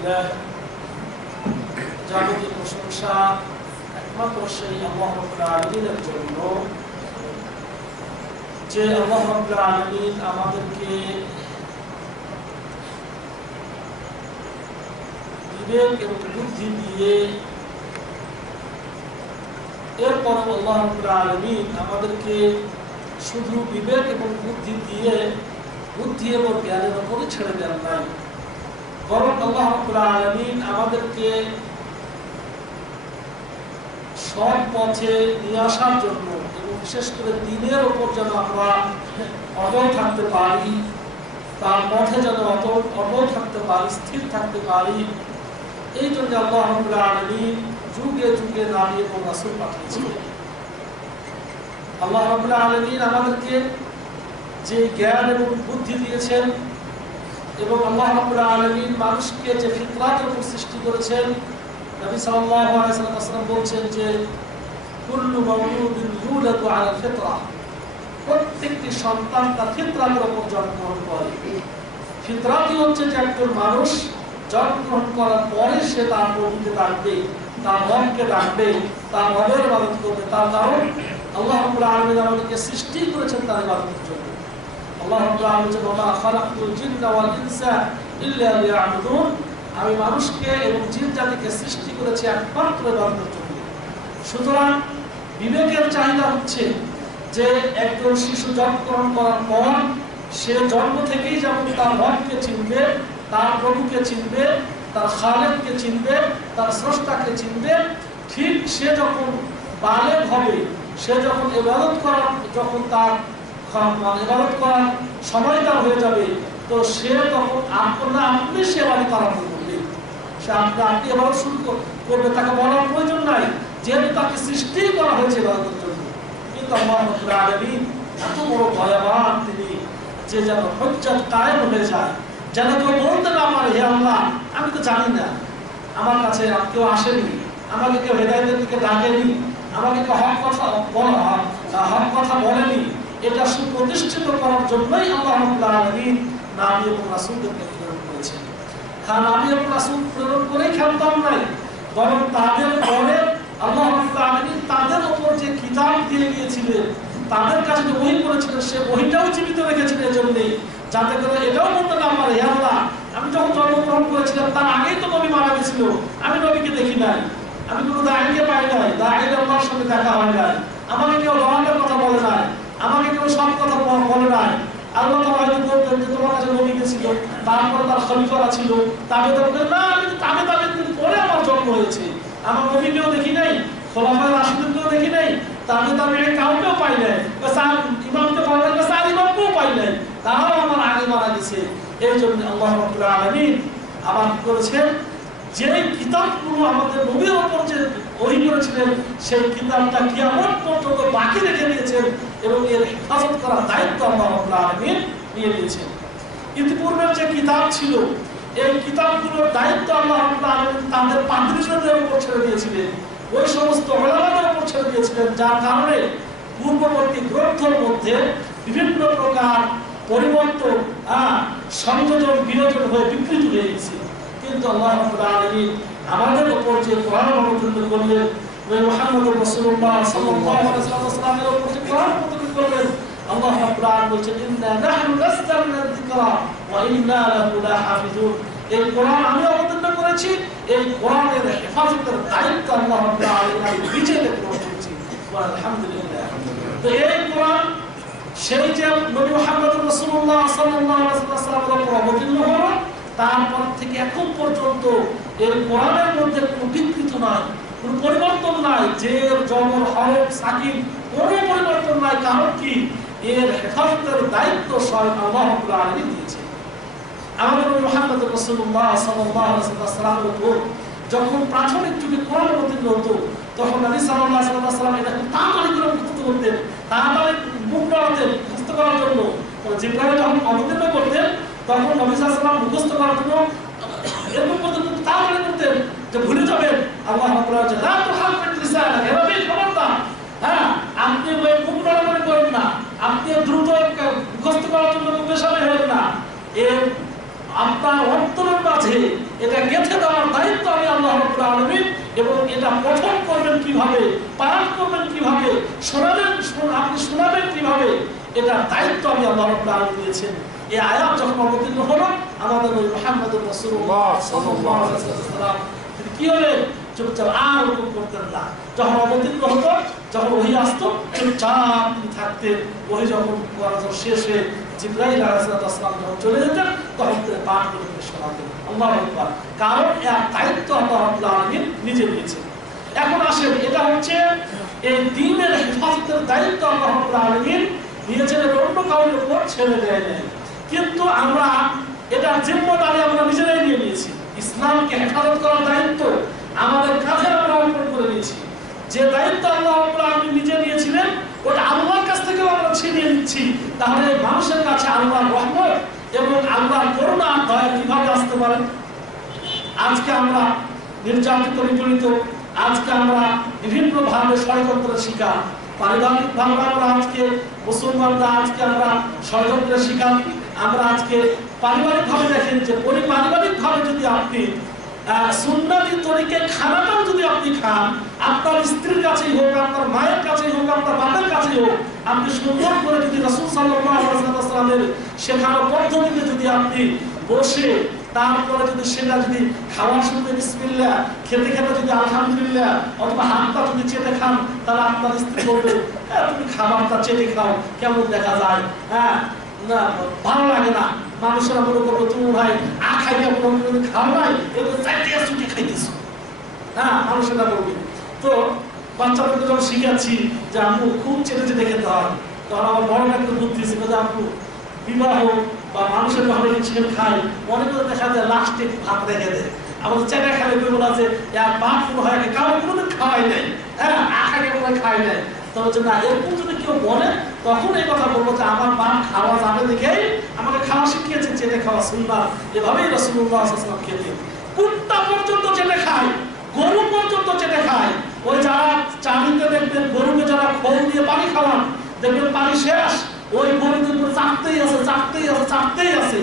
আলহামদুলিল্লাহ, যাবতীয় প্রশংসা একমাত্র সেই আল্লাহ রাব্বুল আলামিনের জন্য, যে আল্লাহ রাব্বুল আলামিন আমাদেরকে বিবেক এবং বুদ্ধি দিয়ে, এরপর আল্লাহ রাব্বুল আলামিন আমাদেরকে শুধু বিবেক এবং বুদ্ধি দিয়ে বুদ্ধি এবং জ্ঞানের উপরে ছেড়ে দেন নাই, বরং আল্লাহ রাব্বুল আলামিন আমাদেরকে সৎ পথে নিয়ে আসার জন্য এবং বিশেষ করে দ্বীনের উপর যেন আমরা অটল থাকতে পারি, তার পথে যেন অটল থাকতে পারি, স্থির থাকতে পারি, এই জন্য আল্লাহ রাব্বুল আলামিন যুগে যুগে নবী এবং রাসূল পাঠিয়েছিলেন। আল্লাহ রাব্বুল আলামিন আমাদেরকে যে জ্ঞান এবং বুদ্ধি দিয়েছেন এবং আল্লাহ রাব্বুল আলামিন মানুষকে যে ফিতরাতের উপর সৃষ্টি করেছেন, নবী সাল্লাল্লাহু আলাইহি ওয়াসাল্লাম বলছেন যে কুল্লু মাওলুদিন ইউলাদু আলা ফিতরা, প্রত্যেকটি সন্তান তার ফিতরাতের উপর জন্মগ্রহণ করে। ফিতরাতই হচ্ছে যে একজন মানুষ জন্মগ্রহণ করার পরে সে তার প্রভুকে ডাকবে, তার রবকে ডাকবে, তার রবের ইবাদত করবে। তার কারণ আল্লাহ রাব্বুল আলামিন আমাদেরকে সৃষ্টি করেছেন তার ইবাদতের জন্য। আল্লাহ রাব্বুল আলামিন বলেন, ওয়া মা খালাকতুল জিন্না ওয়াল ইনসা ইল্লা লিয়াবুদুন, আমি মানুষকে এবং জিন জাতিকে সৃষ্টি করেছি একমাত্র ইবাদতের জন্য। সুতরাং বিবেকের চাহিদা হচ্ছে যে একজন শিশু জন্মগ্রহণ করার পর সে জন্ম থেকেই যেমন তার রবকে চিনবে, তার প্রভুকে চিনবে, তার খালেককে চিনবে, তার স্রষ্টাকে চিনবে, ঠিক সে যখন বালেগ হবে, সে যখন ইবাদত করার তার ইবাদত করার সময়টা হয়ে যাবে, তো সে তখন আপনি সেবাদি আরম্ভ করবে। সে আপনি ইবাদত শুরু করবে, তাকে বলার প্রয়োজন নাই, যেহেতু তাকে সৃষ্টি করা হয়েছে ইবাদতের জন্য। কিন্তু আল্লাহ রাব্বুল আলামিন এত বড় দয়াবান তিনি, যে যেন হুজ্জত কায়েম হয়ে যায়, যেন কেউ বলতে না পারে, হে আল্লাহ আমি তো জানি না, আমার কাছে কেউ আসেনি, আমাকে কেউ হেদায়েতের দিকে ডাকেনি, আমাকে কেউ হক কথা বলেনি। এটা সুপ্রতিষ্ঠিত করার জন্যই আল্লাহ রাব্বুল আলামিন নবী এবং রাসূলদেরকে প্রেরণ করেছেন। নবী এবং রাসূল প্রেরণ করেই খেলতাম নাই, বরং তাদের পরে আল্লাহ রাব্বুল আলামিন তাদের উপর যে কিতাব দিয়ে গিয়েছিলেন, তাদের কাছে যে ওহী করেছিলেন, সে ওহীটাও জীবিত রেখেছিলেন এজন্যই, যাতে করে এটাও বলতে না পারে, হে আল্লাহ আমি যখন জন্মগ্রহণ করেছিলাম তার আগেই তো নবী মারা গেছিল, আমি নবীকে দেখি নাই, আমি কোনো দাঁড়িয়ে পাই নাই, দাঁড়িয়ে আল্লাহর সঙ্গে দেখা হয় নাই, আমাকে কেউ ধর্মের কথা বলে নাই, আমাকে কেউ সব কথা বলে নাই। আল্লাহ তাআলা হয়তো বলতেন যে তোমার কাছে নবী গেছিল, তারপরে তার খলিফারা ছিল, তাবে তাবে না, আমি তো তাবে পরে আমার জন্ম হয়েছে, আমার নবীকেও দেখি নাই, খোলাফায়ে রাশিদুনকেও দেখি নাই, তাবে কাউকেও পাই নাই, ইমামকে পাই নাই, ইমামকেও পাই নাই, তারাও আমার আগে মারা গেছে। এই জন্য আল্লাহ রাব্বুল আলামিন আবার করেছেন, যে কিতাবগুলো আমাদের নবীর উপর যে ওহী করেছিলেন, সেই কিতাবটা কিয়ামত পর্যন্ত বাকি রেখে দিয়েছেন এবং এর হেফাজত করার দায়িত্ব আল্লাহ রাব্বুল আলামিন নিয়ে নিয়েছেন। ইতিপূর্বের যে কিতাব ছিল, এই কিতাবগুলোর দায়িত্ব আল্লাহ রাব্বুল আলামিন তাদের পাদ্রীদের উপর ছেড়ে দিয়েছিলেন, ওই সমস্ত উলামাদের উপর ছেড়ে দিয়েছিলেন, যার কারণে পূর্ববর্তী গ্রন্থের মধ্যে বিভিন্ন প্রকার পরিবর্তন, সংযোজন বিয়োজন হয়ে বিকৃত হয়ে গেছে। কিন্তু আল্লাহ রাব্বুল আলামিন আমাদের উপর যে কোরআন অবতীর্ণ করলেন, ওই মুহাম্মদুর রাসূলুল্লাহ সাল্লাল্লাহু আলাইহি ওয়াসাল্লামের উপর যে কোরআন অবতীর্ণ করলেন, আল্লাহ রাব্বুল আলামিন বলেছেন, ইন্না নাহনু নাযালনা যিকরা ওয়া ইন্না লাহু লাহাফিজুন। এই কোরআন আমি অবতীর্ণ করেছি, এই কোরআনের হেফাজতের দায়িত্ব আল্লাহ রাব্বুল আলামিন নিজে গ্রহণ করেছেন। আলহামদুলিল্লাহ। তো এই কোরআন সেই যে নবী মুহাম্মদুর রাসূলুল্লাহ সাল্লাল্লাহু আলাইহি ওয়াসাল্লামের উপর অবতীর্ণ হলো, তারপর থেকে এখন পর্যন্ত এর কোরআনের মধ্যে কোনো বিকৃত নাই, কোনো পরিবর্তন নাই, যে জবর হরফ সাকিন কোনো পরিবর্তন নাই। কারণ কি? এর হেফাজতের দায়িত্ব স্বয়ং আল্লাহ রাব্বুল আলামিন দিয়েছেন। আমাদের নবী মুহাম্মদ রাসূলুল্লাহ সাল্লাল্লাহু আলাইহি ওয়াসাল্লামের উপর যখন প্রাথমিক যুগে কোরআন অবতীর্ণ হতো, তখন নবী সাল্লাল্লাহু আলাইহি ওয়াসাল্লাম এটা তাড়াতাড়ি করে মুখস্থ করতেন, তাড়াতাড়ি মুখ পড়াতেন মুখস্থ করার জন্য। জিবরাইল যখন অবতীর্ণ করতেন, তখন নবী সাল্লাল্লাহু আলাইহি ওয়াসাল্লাম মুখস্থ করার জন্য এরকম পর্যন্ত তাড়াতাড়ি করতেন যে ভুলে যাবেন। আল্লাহ রাব্বুল আলামিন লা তুহাফিজ লিসানা, হে নবী খবরদার, আপনি ওই মুখ নড়ানড়ি করেন না, আপনি দ্রুত মুখস্থ করার জন্য মুখের সামনে হেরেন না, এর আপনার অন্তরের মাঝে এটা গেঁথে এবং এটা পঠন করবেন কিভাবে, পালন করবেন কিভাবে, আপনি শোনাবেন কিভাবে, এটা দায়িত্ব আমি আল্লাহ রাব্বুল আলামিন দিয়েছেন। এই আয়াত যখন অবতীর্ণ হলো, আমাদের নবী মুহাম্মদুর রাসূলুল্লাহ সাল্লাল্লাহু আলাইহি ওয়াসাল্লাম তিনি কি হলেন? চুপচাপ আর হুকুম করতেন না। যখন অবতীর্ণ হতো, যখন ওহী আসতো, চুপচাপ তিনি থাকতেন। ওহী যখন শেষ হয়ে জিবরাইল আলাইহিস সালাম যখন চলে যেতেন, তখন তিনি পাঠ করে শোনাতেন। আল্লাহু আকবার। কারণ এর দায়িত্ব আল্লাহ রাব্বুল আলামিন নিজে নিয়েছেন। এখন আসেন, এটা হচ্ছে এই দ্বীনের হেফাজতের দায়িত্ব আল্লাহ রাব্বুল আলামিন নিয়েছেন, অন্য কারোর উপর ছেড়ে দেয় নাই। কিন্তু আমরা এটা জিম্মাদারি আমরা নিজেরাই নিয়ে নিয়েছি। ইসলামকে হেফাজত করার দায়িত্ব আমাদের কাঁধে আমরা অর্পণ করে নিয়েছি। যে দায়িত্ব আল্লাহ রাব্বুল আলামিন নিজে নিয়েছিলেন, ওটা আল্লাহর কাছ থেকে আমরা ছিনিয়ে নিচ্ছি। তাহলে মানুষের কাছে আল্লাহর রহমত এবং আল্লাহর করুণা দয়া কিভাবে আসতে পারে? আজকে আমরা নির্যাতিত, নিপীড়িত, আজকে আমরা বিভিন্ন ভাবে ষড়যন্ত্রের শিকার। পারিবারিক ভাবে আমরা আজকে মুসলমানরা আজকে আমরা ষড়যন্ত্রের শিকার। আমরা আজকে পারিবারিক ভাবে দেখেন যে পারিবারিক ভাবে যদি আপনি সুন্নতি তরিকায় খানাটাও যদি আপনি খান, আপনার স্ত্রীর কাছেই হোক, আপনার মায়ের কাছেই হোক, আপনার বাবার কাছেই হোক, আপনি সুন্দর করে যদি রাসূল সাল্লাল্লাহু আলাইহি ওয়াসাল্লামের শেখানো পদ্ধতিতে যদি আপনি বসে তারপরে যদি সেটা যদি খাওয়ার সময় বিসমিল্লাহ, খেতে খেতে যদি আলহামদুলিল্লাহ, অথবা হাতটা যদি চেটে খান, তাহলে আপনার স্ত্রী বলবে, তুমি খাবারটা চেটে খাও, কেমন দেখা যায়, না ভালো লাগে না। মানুষেরা মনে করবো তুমি ভাই খাইয়া কোনো খাও নাই, এগুলো চাইতে চুটি খাইতেছো। মানুষেরা বলবে। তো বাচ্চাদেরকে যখন শিখাচ্ছি যে আম্মু খুব চেটে চেটে খেতে হয়, তখন আমার বড় একটা বুদ্ধি ছিল যে আম্মু বিবাহ বা মানুষের যখন ছেলে খায়, অনেকে দেখা যায় লাস্টে ভাত রেখে দেয়। আমাদের চেটে খেলে বলে আছে ভাত কোনো হয় কারো কোনোদিন খাওয়াই নাই, আখাকে কোনো খাই নাই। তবে না, এরকম যদি কেউ বলে, তখন এই কথা বলবো যে আমার মা খাওয়া যাবে দেখেই আমাকে খাওয়া শিখিয়েছে, চেটে খাওয়া সুন্নাত। এভাবেই রাসূলুল্লাহ সাল্লাল্লাহু আলাইহি ওয়াসাল্লাম খেতেন। কুত্তা পর্যন্ত চেটে খায়, গরু পর্যন্ত চেটে খায়। ওই যারা চাবিতে দেখবেন গরুকে যারা খোল দিয়ে পানি খাওয়ান, দেখবেন পানি শেষ, ওই গরুদের উপরে চাপতেই আছে, চাপতেই আছে, চাপতেই আছে।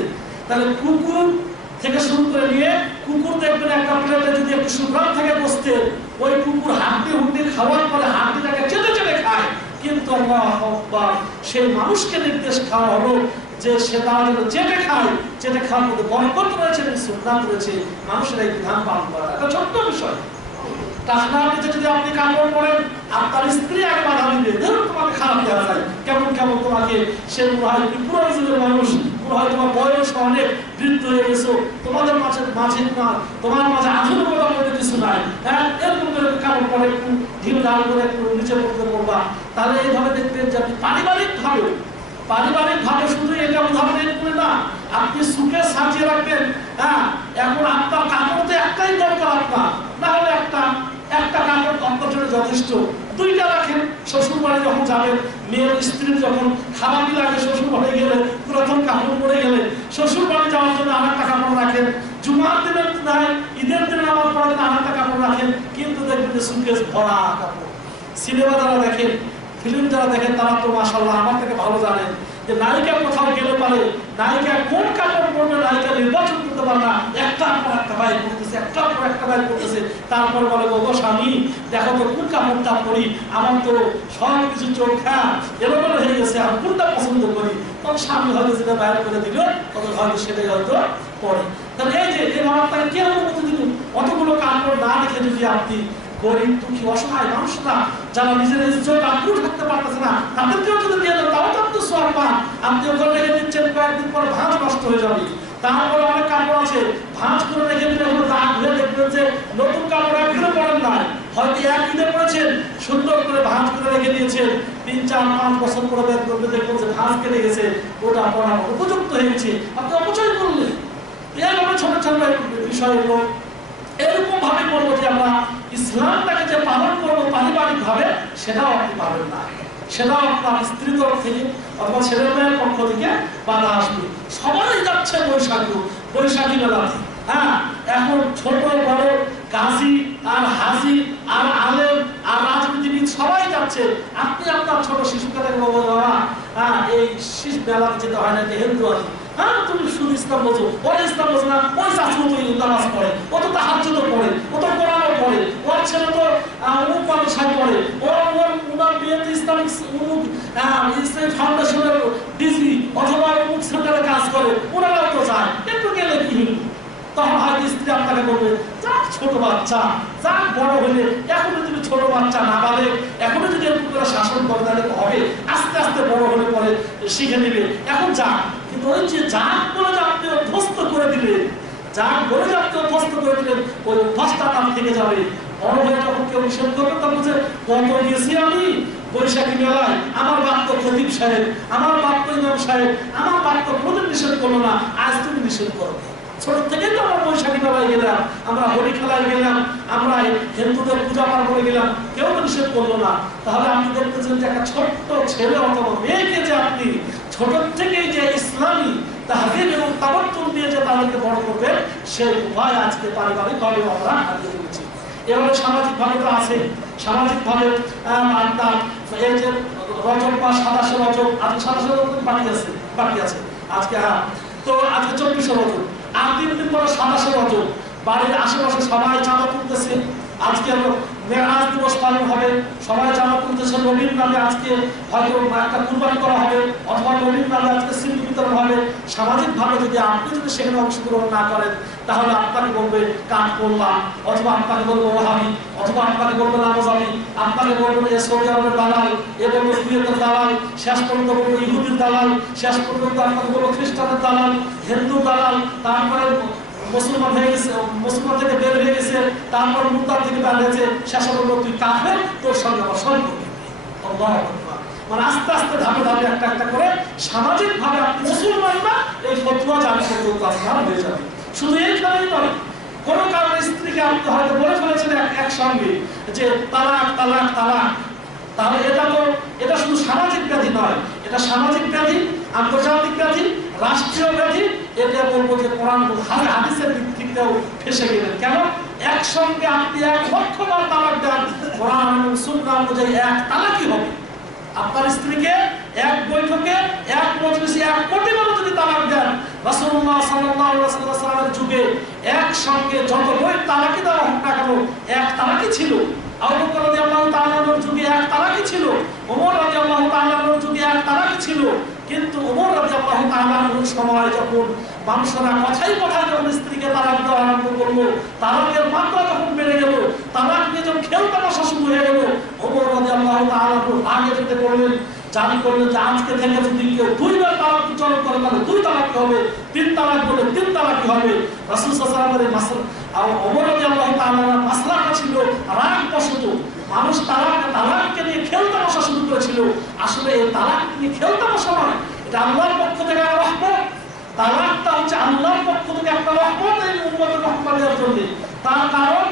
তাহলে কুকুর থেকে শুরু করে নিয়ে কুকুর দেখবেন একটা প্লেটে যদি একটু সুগ্রাম থেকে বসতে, ওই কুকুর হাড্ডি হুড্ডি খাওয়ার পরে হাড্ডিটাকে চেটে চেটে খায়। কিন্তু আল্লাহু আকবার, সেই মানুষকে নির্দেশ খাওয়া হলো যে সে তারা চেটে খায়, চেটে খাওয়ার মধ্যে বরকত রয়েছে, সুন্নাত রয়েছে। মানুষের এই বিধান পালন করা একটা ছোট্ট বিষয়। যদি আপনি কাপড় পরেন, আপনার স্ত্রী আগে বাধা দিবে, ধরুন তোমাকে খারাপ দেওয়া যায়, কেমন কেমন তোমাকে, সে মনে হয় পুরো যুগের মানুষ, মনে হয় তোমার বয়স অনেক বৃদ্ধ হয়ে গেছো, তোমাদের মাঝে না, তোমার মাঝে আধুনিকতা বলে কিছু নাই, এরকম করে কাপড় পরে একটু ঢিল ঢাল করে একটু নিচে পড়তে পড়বা। তাহলে এইভাবে দেখবেন যে আপনি পারিবারিক ভাবে শুধু এটা উদাহরণ করে না, আপনি সুখে সাজিয়ে রাখবেন। এখন আপনার কাপড় তো একটাই দরকার, আপনার না হলে একটা কাপড় আপনার জন্য যথেষ্ট। দুইটা রাখেন, শ্বশুর বাড়ি যখন যাবেন, মেয়ের স্ত্রীর যখন খারাপই লাগে শ্বশুর বাড়ি গেলে, প্রথম কাপড় পরে গেলে শ্বশুর বাড়ি যাওয়ার জন্য আরেকটা কাপড় রাখেন, জুমার দিনের নাই ঈদের দিনে নামাজ পড়ার জন্য আরেকটা কাপড় রাখেন। কিন্তু দেখবেন যে সুটকেস ভরা কাপড়। সিনেমা যারা দেখেন, ফিল্ম যারা দেখেন, তারা তো মাশাআল্লাহ আমার থেকে ভালো জানেন যে নায়িকা কোথাও গেলে পারে, নায়িকা কোন কাপড় পরবে নায়িকা নির্বাচন করতে পারে না, একটার পর একটা বাইর করতেছে, একটার পর একটা বাইর করতেছে। তারপর বলে গো স্বামী দেখো তো কোন কাপড়টা পরি, আমার তো সব কিছু চোখা এলোমেলো হয়ে গেছে, আমি কোনটা পছন্দ করি। তখন স্বামী হয়তো যেটা বাইর করে দিল, তখন হয়তো সেটাই হয়তো পরে। তাহলে এই যে এই বাবাটাকে কে অনুমতি দিল? অতগুলো কাপড় না দেখে যদি আপনি গরিব দুঃখী অসহায় মানুষরা যারা নিজের ইজ্জত আব্রু থাকতে পারতেছে না, তাদেরকেও যদি দিয়ে দেন, তাও তো আপনি সওয়াব পান। আপনি ওখানে রেখে দিচ্ছেন, কয়েকদিন পর ভাঁজ নষ্ট হয়ে যাবে। তারপরে অনেক কাপড় আছে ভাঁজ করে রেখে দিলে দাগ ধরে দেখবেন যে নতুন কাপড় একদিনে পরেন নাই, হয়তো এক ঈদে পরেছেন, সুন্দর করে ভাঁজ করে রেখে দিয়েছেন, 3-4-5 বছর পরে বের করবে, দেখবেন যে ভাঁজ কেটে গেছে, ওটা পরার উপযুক্ত হয়ে গেছে, আপনি অপচয় করলেন। এইভাবে ছোট ছোট বিষয়গুলো এরকম ভাবে বলবো যে আমরা ইসলামটাকে যে পালন করবো পারিবারিক ভাবে, সেটাও আপনি পাবেন না, সেটাও আপনার স্ত্রীর তরফ থেকে অথবা ছেলে মেয়ের পক্ষ থেকে বাধা আসবে। সবাই যাচ্ছে বৈশাখী মেলাতে। এখন ছোট বড় কাজী আর হাজি আর আলেম আর রাজনীতিবিদ সবাই যাচ্ছে। আপনি আপনার ছোট শিশুকে দেখে বলবো বাবা এই শিশু মেলাতে যেতে হয় না, হিন্দু আছে, তুমি শুধু ইসলাম বোঝো, ওর ইসলাম বোঝো না, ওই চাষু নামাজ পড়ে, ও তো তাহাজ্জুদও পড়ে, ও তো কোরআনও পড়ে, ওর ছেলে মাদ্রাসায় পড়ে, ওনার বিয়েতে ইসলামিক ফাউন্ডেশনের ডিজি অথবা অমুক সেন্টারে কাজ করে, ওনারাও তো যায়, একটু গেলে কি হইল? তখন হয়তো স্ত্রী আপনাকে বলবে, যাক ছোট বাচ্চা, যাক বড় হলে, এখনো যদি ছোট বাচ্চা না বলে, এখনো যদি এরকম করে শাসন করে তাহলে হবে, আস্তে আস্তে বড় হলে পরে শিখে নিবে, এখন যাক। কিন্তু ওই যে যাক বলে যে আপনি অভ্যস্ত করে দিলেন, যাক বলে যে আপনি অভ্যস্ত করে দিলেন, ওই অভ্যাসটা তার থেকে যাবে। বড় হয়ে যখন কেউ নিষেধ করবে তখন যে কত গেছি আমি বৈশাখী মেলায়, আমার বাপ তো খতিব সাহেব, আমার বাপ তো ইমাম সাহেব, আমার বাপ তো কোনদিন নিষেধ করলো না, আজ তুমি নিষেধ করো। ছোট থেকেই তো আমরা বৈশাখী মেলায় গেলাম, আমরা হোলি খেলায় গেলাম, আমরা হিন্দুদের পূজা পার্বণে গেলাম, কেউ তো নিষেধ করলো না। তাহলে আপনি দেখতেছেন যে একটা ছোট্ট ছেলে অথবা মেয়েকে যে আপনি ছোট থেকেই যে ইসলামী তাহজিব এবং তাওয়াক্কুল দিয়ে যে তাদেরকে বড় করবে, সেই উপায় আজকে পারিবারিকভাবে আমরা হারিয়ে ফেলেছি। এভাবে সামাজিকভাবে তো আছে, সামাজিকভাবে এই যে রজব বা 27 রজব, আজকে 27 রজব বাকি আছে আজকে, তো আজকে 24 রজব, আর 3 দিন পরে 27 রজব। বাড়ির আশেপাশে সবাই চাঁদা তুলতেছে, আজকে মেরাজ দিবস পালন হবে, সবাই চাঁদা তুলতেছে, নবীর নামে আজকে হয়তো একটা কুরবানি করা হবে, অথবা নবীর নামে আজকে সিন্ধু বিতরণ হবে। সামাজিকভাবে যদি আপনি যদি সেখানে অংশগ্রহণ না করেন, তাহলে আপনাকে বলবে কাঠ করলাম, অথবা আপনাকে বলবো ওহাবি, অথবা আপনাকে বলবো নামাজি, আপনাকে বলবো এ সৌদি আরবের দালাল, এ বলবো কুয়েতের দালাল, শেষ পর্যন্ত বলবো ইহুদির দালাল, শেষ পর্যন্ত আপনাকে বলবো খ্রিস্টানের দালাল, হিন্দু দালাল, তারপরে মুসলমান হয়ে গেছে, মুসলমান থেকে বের হয়ে গেছে, তারপর মুরতাদ থেকে বের হয়েছে, শেষে বলবো তুই কাফের, তোর সঙ্গে আমার সম্পর্ক নেই। মানে আস্তে আস্তে ধাপে ধাপে একটা একটা করে সামাজিক ভাবে আপনি মুসলমান না এই ফতোয়া জারি পর্যন্ত আপনার হয়ে যাবে। শুধু এইখানেই নয়, কোনো কারণে স্ত্রীকে আপনি হয়তো বলে ফেলেছেন একসঙ্গে যে তালাক তালাক তালাক, তাহলে এটা শুধু সামাজিক ব্যাধি নয়, এটা সামাজিক ব্যাধি, আন্তর্জাতিক ব্যাধি, রাষ্ট্রীয় ব্যাধি। এটা বলবো যে কোরআন হাদিসের দিক থেকেও ফেসে গেলেন। কেন? একসঙ্গে আপনি 1,00,000 বার তালাক দেন, কোরআন এবং সুন্নাহ অনুযায়ী এক তালাকই হবে। আপনার স্ত্রীকে এক বৈঠকে, এক মজলিসে 1 কোটি বার যদি তালাক দেন, রাসূলুল্লাহ সাল্লাল্লাহু আলাইহি ওয়াসাল্লামের যুগে একসঙ্গে যত বই তালাকই দেওয়া হোক না কেন, এক তালাকই ছিল। আবু বকর রাদিয়াল্লাহু তাআলার যুগে এক তালাকই ছিল, ওমর রাদিয়াল্লাহু তাআলার যুগে এক তালাকই ছিল। কিন্তু ওমর রাদিয়াল্লাহু তাআলার সময় যখন মানুষরা কথাই যখন স্ত্রীকে তালাক দেওয়া আরম্ভ করলো, তালাকের মাত্রা যখন বেড়ে গেল, তালাক নিয়ে যখন খেলতামাশা শুরু হয়ে গেল, ওমর রাদিয়াল্লাহু তাআলা আগে যেতে করলেন, জারি করলেন যে আজকে থেকে যদি কেউ 2 বার তালাক উচ্চারণ করে তাহলে 2 তালাক হবে, 3 তালাক বলে 3 তালাক হবে। রাসূল সাল্লাল্লাহু আলাইহি ওয়াসাল্লাম আর ওমর রাদিয়াল্লাহু তাআলার মাসলাটা ছিল রাগ বশত মানুষ তালাককে নিয়ে খেলতামাশা শুরু করেছিল। আসলে এই তালাক নিয়ে খেলতামাশা নয়, এটা আল্লাহর পক্ষ থেকে একটা রহমত। তালাকটা হচ্ছে আল্লাহর পক্ষ থেকে একটা রহমত এই উম্মতের রহমতের জন্য। তার কারণ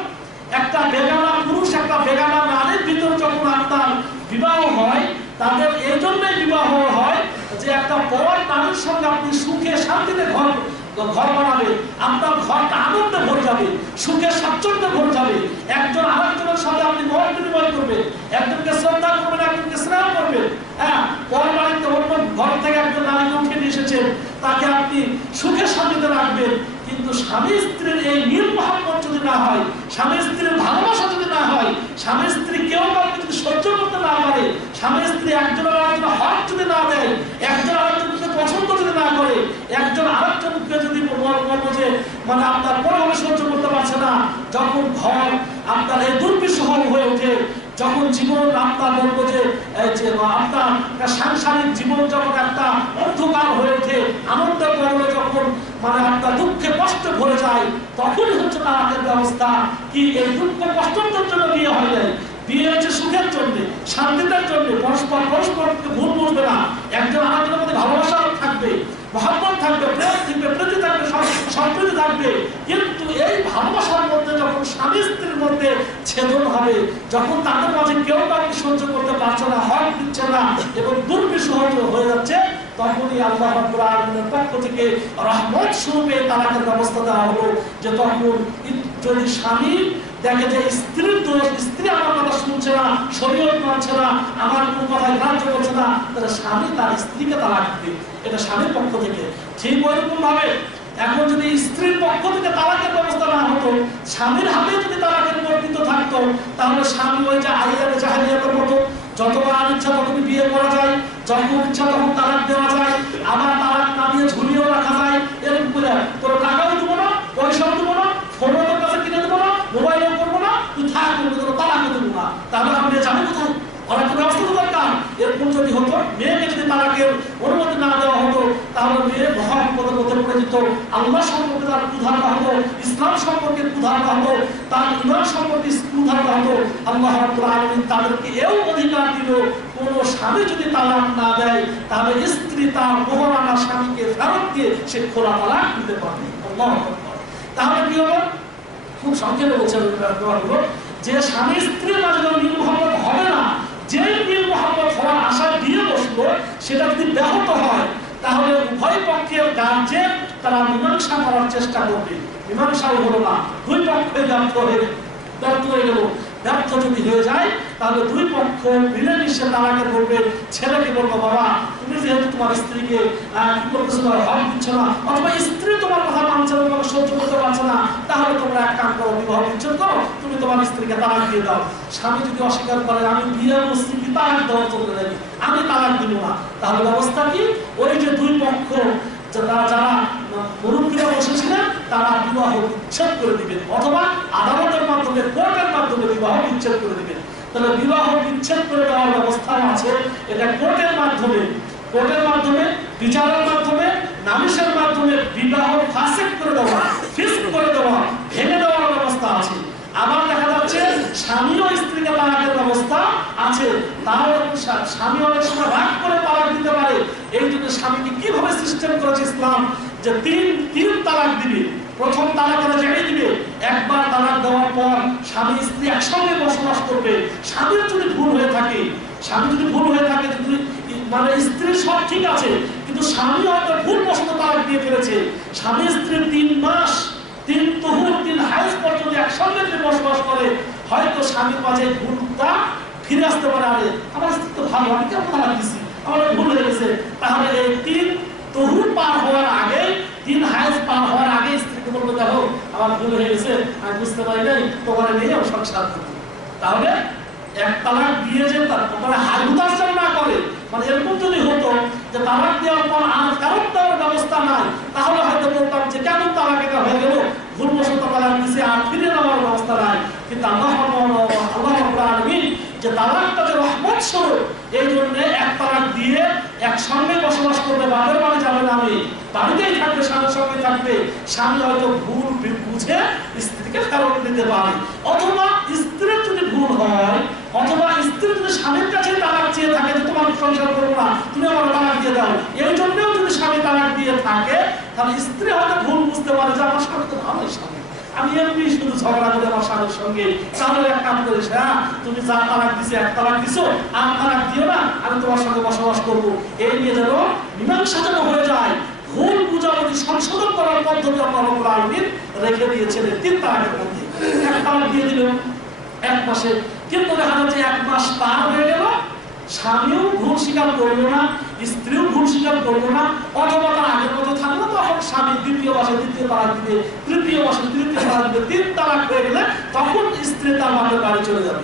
একটা বেগানা পুরুষ একটা বেগানা নারীর ভিতর যখন আপনার বিবাহ হয়, তাদের এই জন্যই বিবাহ হয় যে একটা পর নারীর সঙ্গে আপনি সুখে শান্তিতে ঘর বানাবে, আপনার ঘরটা আনন্দে ভরে যাবে, সুখে স্বাচ্ছন্দ্যে ভরে যাবে। একজন আরেকজনের সাথে আপনি মত বিনিময় করবেন, একজনকে শ্রদ্ধা করবেন, একজনকে স্নেহ করবেন। হ্যাঁ, পর বাড়িতে অন্য ঘর থেকে একজন নারীকে উঠে নিয়ে এসেছেন, তাকে আপনি সুখে শান্তিতে রাখবেন। কিন্তু স্বামী স্ত্রীর এই মিল মহব্বত যদি না হয়, স্বামী স্ত্রীর ভালোবাসা যদি না হয়, স্বামী স্ত্রী কেউ কাউকে যদি সহ্য করতে না পারে, স্বামী স্ত্রী একজনের আরেকজনের হক যদি না দেয়, একজন আরেকজনকে পছন্দ যদি না করে, একজন আরেকজনকে যদি বলবো যে মানে আপনার কোনোভাবে সহ্য করতে পারছে না, যখন ঘর আপনার এই দুর্বিষহ হয়ে ওঠে, যখন জীবন আপনার বলবো যে আপনার সাংসারিক জীবন যখন একটা অন্ধকার হয়ে ওঠে, আনন্দের বদলে যখন মানে আপনার দুঃখে কষ্ট ভরে যায়, তখনই হচ্ছে তালাকের ব্যবস্থা। কি এই দুঃখ কষ্টের জন্য বিয়ে হয় নাই, বিয়ে হচ্ছে সুখের জন্য, শান্তির জন্য। পরস্পরকে ভুল বুঝবে না, একজন আরেকজনের মধ্যে ভালোবাসা থাকবে, মহব্বত থাকবে, প্রেম থাকবে, প্রীতি থাকবে, সম্প্রীতি থাকবে। কিন্তু এই ভালোবাসার মধ্যে যখন স্বামী স্ত্রীর মধ্যে ছেদন হবে, যখন তাদের মাঝে কেউ কাউকে সহ্য করতে পারছে না, হক দিচ্ছে না এবং দুর্বিষহ হয়ে যাচ্ছে, তখনই আল্লাহ রাব্বুল আলামিনের পক্ষ থেকে রহমত স্বরূপে তালাকের ব্যবস্থা দেওয়া হলো। যে তখন যদি স্বামী দেখে যে স্ত্রীর দোষ, স্ত্রী আমার কথা শুনছে না, শরীয়ত মানছে না, আমার কোন কথা গ্রাহ্য করছে না, তাহলে স্বামী তার স্ত্রীকে তালাক দিবে, এটা স্বামীর পক্ষ থেকে। ঠিক ওইরকম ভাবে এখন যদি স্ত্রীর পক্ষ থেকে তালাকের ব্যবস্থা না হতো, স্বামীর হাতে যদি তালাকের কর্তৃত্ব থাকতো, তাহলে স্বামী ওই যে আইয়ারে জাহেলিয়াতের মতো যতবার ইচ্ছা ততদিন বিয়ে করা যায়, যখন ইচ্ছা তখন তালাক দেওয়া যায়, আবার তালাক না দিয়ে ঝুলিয়েও রাখা যায়। এরকম করে তোর টাকাও দেবো না, পয়সাও দেবো না, ফোনও তোর কাছে কিনে দেবো না, মোবাইলও করবো না, তুই থাক, তোর তালাকও দেবো না। তাহলে আমি যাবো কোথায়? অনেক ব্যবস্থা তো দরকার। এরকম যদি হতো, মেয়েকে যদি তালাকের অনুমতি না দেওয়া হতো, তাহলে মেয়ে মহাবিপদের মধ্যে পড়ে যেত। আল্লাহ সম্পর্কে তার কুধারণা হতো, ইসলাম সম্পর্কে কুধারণা হতো, তার ইমান সম্পর্কে কুধারণা হতো। আল্লাহ রাব্বুল আলামিন তাদেরকে এও অধিকার দিল, কোন স্বামী যদি তালাক না দেয়, তাহলে স্ত্রী তার মোহরানা স্বামীকে ফেরত দিয়ে সে খোলা তালাক দিতে পারবে। আল্লাহু আকবার। তাহলে কি হলো? খুব সংক্ষেপে বলছেন যে স্বামী স্ত্রীর মাঝে যখন মিল মোহাম্মত হবে না, যে মিল মোহাম্মত হওয়ার আশা দিয়ে বসলো, সেটা যদি ব্যাহত হয়, তাহলে উভয় পক্ষের গার্জেন তারা মীমাংসা করার চেষ্টা করবে। মীমাংসাও হলো না, দুই পক্ষে ব্যর্থ হয়ে গেল। ব্যর্থ যদি হয়ে যায়, তাহলে দুই পক্ষ মিলেমিশে তালাকে বলবে। ছেলেকে বলবো, বাবা তুমি যেহেতু তোমার স্ত্রীকে কি করতেছো, হক দিচ্ছ না, অথবা স্ত্রী তোমার কথা মানছে না, তোমাকে সহ্য করতে পারছে না, তাহলে তোমরা এক কাম করো, বিবাহ বিচ্ছেদ করো, তুমি তোমার স্ত্রীকে তালাক দিয়ে দাও। স্বামী যদি অস্বীকার করে, আমি বিয়ে বসছি, কি তালাক দেওয়া চলতে যাবি, আমি তালাক দিব না, তাহলে ব্যবস্থা কি? ওই যে দুই পক্ষ যারা মুরব্বীরা বসেছিলেন, তারা বিবাহ বিচ্ছেদ করে দিবেন, অথবা আদালতের মাধ্যমে, কোর্টের মাধ্যমে বিবাহ বিচ্ছেদ করে দিবেন। তাহলে বিবাহ বিচ্ছেদ করে দেওয়ার ব্যবস্থা আছে, এটা কোর্টের মাধ্যমে, বিচারের মাধ্যমে, নালিশের মাধ্যমে বিবাহ ফাসেক করে দেওয়া, ফিসক করে দেওয়া, ভেঙে দেওয়ার ব্যবস্থা আছে। আবার দেখা যাচ্ছে স্বামীও স্ত্রীকে তালাকের ব্যবস্থা আছে। তাও স্বামী অনেক সময় রাগ করে তালাক দিতে পারে। এই জন্য স্বামীকে কিভাবে সিস্টেম করেছে ইসলাম, যে তিন তালাক দিবে। প্রথম তালাক জেনে দিবে, একবার তালাক দেওয়ার পর স্বামী স্ত্রী একসঙ্গে বসবাস করবে। স্বামীর যদি ভুল হয়ে থাকে, যদি মানে স্ত্রীর সব ঠিক আছে, কিন্তু স্বামী হয়তো ভুল বশত তালাক দিয়ে ফেলেছে, স্বামী স্ত্রীর 3 মাস 3 তুহুর 3 হাইজ পর্যন্ত একসঙ্গে যদি বসবাস করে, হয়তো স্বামীর মাঝে ভুলটা ফিরে আসতে পারে। আরে আমার স্ত্রী তো ভালো, আমি কেমন তালাক দিচ্ছি, আমার ভুল হয়ে গেছে। তাহলে এই 3 তুহুর পার হওয়ার আগে, 3 হাইজ পার হওয়ার আগে স্ত্রীকে বলবে, দেখো আমার ভুল হয়ে গেছে, আমি বুঝতে পারি নাই, তোমার নিয়ে আমি সংসার করবো। তাহলে এক তালাক দিয়ে যে তারপরে হাজুদাস না করে, মানে এরকম যদি হতো যে তালাক দেওয়ার পর আর ফেরত দেওয়ার ব্যবস্থা নাই, তাহলে হয়তো বলতাম যে কেন তালাক এটা হয়ে গেল, ভুলবশত তালাক দিছে, আর ফিরে নেওয়ার ব্যবস্থা নাই। কিন্তু আল্লাহ রাব্বুল আলামিন যে তালাকটা যে রহমত স্বরূপ, এই জন্য এক তালাক দিয়ে একসঙ্গে বসবাস করবে, বাপের বাড়ি যাবে না, আমি বাড়িতেই থাকবে, স্বামীর সঙ্গে থাকবে। স্বামী হয়তো ভুল বুঝে স্ত্রীকে ফেরত দিতে পারে, অথবা স্ত্রীর যদি ভুল হয়, অথবা স্ত্রী যদি স্বামীর কাছে তালাক চেয়ে থাকে যে তোমার সংসার করবো না, তুমি আমার তালাক দিয়ে দাও, এই জন্যও যদি স্বামী তালাক দিয়ে থাকে, তাহলে স্ত্রী হয়তো ভুল বুঝতে পারে যে আমার স্বামী তো ভালোই স্বামী, আমি এমনি শুধু ঝগড়া করে আমার স্বামীর সঙ্গে, তাহলে এক কাম করিস, হ্যাঁ তুমি যা তালাক দিছো, এক তালাক দিছো, আর তালাক দিও না, আমি তোমার সঙ্গে বসবাস করবো। এই নিয়ে যেন মীমাংসা যেন হয়ে যায়, ভুল বুঝাবুঝি সংশোধন করার পদ্ধতি আল্লাহ রাব্বুল আলামিন রেখে দিয়েছিলেন 3 তালাকের মধ্যে। এক তালাক দিয়ে দিল 1 মাসে, কিন্তু দেখা যাচ্ছে 1 মাস পার হয়ে গেল, স্বামীও ভুল স্বীকার করলো না, স্ত্রীও ভুল স্বীকার করলো না, অথবা তার আগের মতো থাকলো, তখন স্বামী 2য় মাসে 2য় তালাক দিবে, 3য় মাসে 3য় তালাক দিবে। 3 তালাক হয়ে গেলে তখন স্ত্রী তার বাপের বাড়ি চলে যাবে,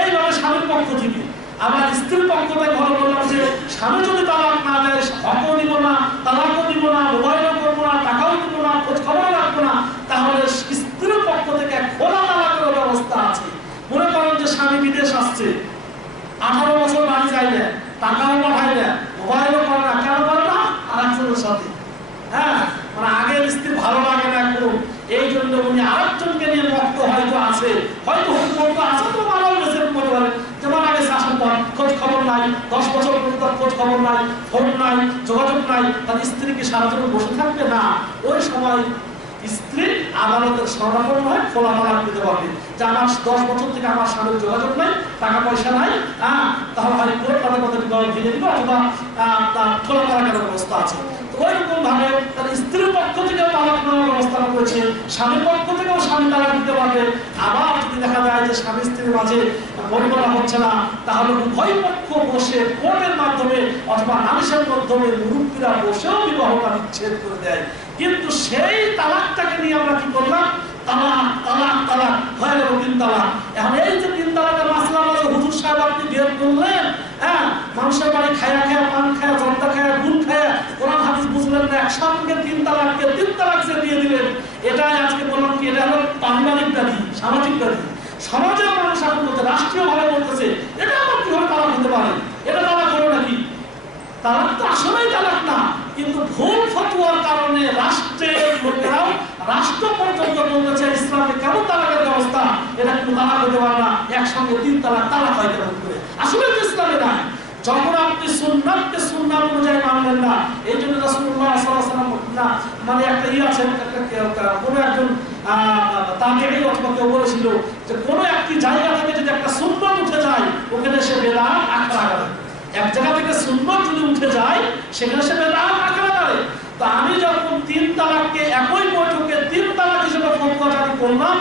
এইভাবে স্বামীর পক্ষ থেকে। আবার স্ত্রীর পক্ষ থেকে ঘরে বললাম যে স্বামী যদি তালাক না দেয়, হকও দিব না, তালাকও দিব না, মোবাইলও করবো না, টাকাও দিব না, খোঁজ খবরও রাখবো না, তাহলে স্ত্রীর পক্ষ থেকে খোলা তালাকের ব্যবস্থা আছে। মনে করেন যে স্বামী বিদেশ আসছে, 18 বছর বাড়ি যায় না, টাকাও পাঠায় না, মোবাইলও করে না, কেন করে না? আর একজনের সাথে, হ্যাঁ, মানে আগের স্ত্রী ভালো লাগে না এখন, এই জন্য উনি আরেকজনকে নিয়ে মক্ত হয়তো আছে, হয়তো আছে, তো ভালো গেছে পরিবারে, যেমন আগে শাসন পর খোঁজ খবর নাই, 10 বছর পর্যন্ত খোঁজ খবর নাই, ফোন নাই, যোগাযোগ নাই, তার স্ত্রী কি সারা জীবন বসে থাকবে না? ওই সময় স্ত্রী আদালতের শরণাপন্ন হয়, খোলা তালাক দিতে পারবে যে আমার 10 বছর থেকে আমার স্বামীর যোগাযোগ নাই, টাকা পয়সা নাই, তাহলে হয় কোর্ট তাদের মধ্যে বিবাহ ভেঙে দিবে, অথবা খোলা তালাকের ব্যবস্থা আছে। ওইরকম ভাবে তার স্ত্রীর পক্ষ থেকেও তালাক নেওয়ার ব্যবস্থা করেছে, স্বামীর পক্ষ থেকেও স্বামী তালাক দিতে পারবে। আবার যদি দেখা যায় যে স্বামী স্ত্রীর মাঝে পরিকল্পনা হচ্ছে না, তাহলে উভয় পক্ষ বসে কোর্টের মাধ্যমে অথবা নালিশের মাধ্যমে মুরব্বীরা বসেও বিবাহটা বিচ্ছেদ করে দেয়। কিন্তু সেই তালাকটাকে নিয়ে আমরা কি করলাম, তালাক তালাক তালাক হয়ে গেল 3 তালাক। এখন এই যে 3 তালাকের মাসলা মাঝে হুজুর সাহেব আপনি বের করলেন, হ্যাঁ, মানুষের বাড়ি খায়া খায়া, পান খায়া, জর্দা খায়া, গুল খায়া, কোরআন হাদিস বুঝলেন না, একসঙ্গে 3 তালাককে 3 তালাক যে দিয়ে দিলেন। এটাই আজকে বললাম কি, এটা হলো পারিবারিক ব্যাধি, সামাজিক ব্যাধি। সমাজের মানুষ এখন বলতে, রাষ্ট্রীয় ভাবে বলতেছে এটা আমার কিভাবে তালাক হতে পারে, এটা তালাক হলো নাকি? তালাক তো আসলেই তালাক না, কিন্তু ভুল ফতোয়ার কারণে রাষ্ট্রের লোকেরাও রাষ্ট্র পর্যন্ত বলতেছে ইসলামে কেমন তালাকের ব্যবস্থা, এটা কিন্তু তালাক হতে পারে না, একসঙ্গে 3 তালাক, তালাক হয় কেমন করে? আসলে তো ইসলামে নাই। যখন আপনি সুন্নাতকে সুন্নাত অনুযায়ী মানলেন না, এই জন্য রাসূলুল্লাহ সাল্লাল্লাহু আলাইহি ওয়াসাল্লাম না, মানে একটা আছে, কোনো একজন তাবেঈ অথবা কেউ বলেছিল যে কোনো একটি জায়গা থেকে যদি একটা সুন্নাত উঠে যায়, ওখানে সে বেদাত আখড়া করে। এক জায়গা থেকে সুন্নাত যদি উঠে যায়, সেখানে সে বেদাত আখড়া করে। তো আমি যখন 3 তালাককে একই বৈঠকে 3 তালাক হিসেবে ফতোয়া জারি করলাম,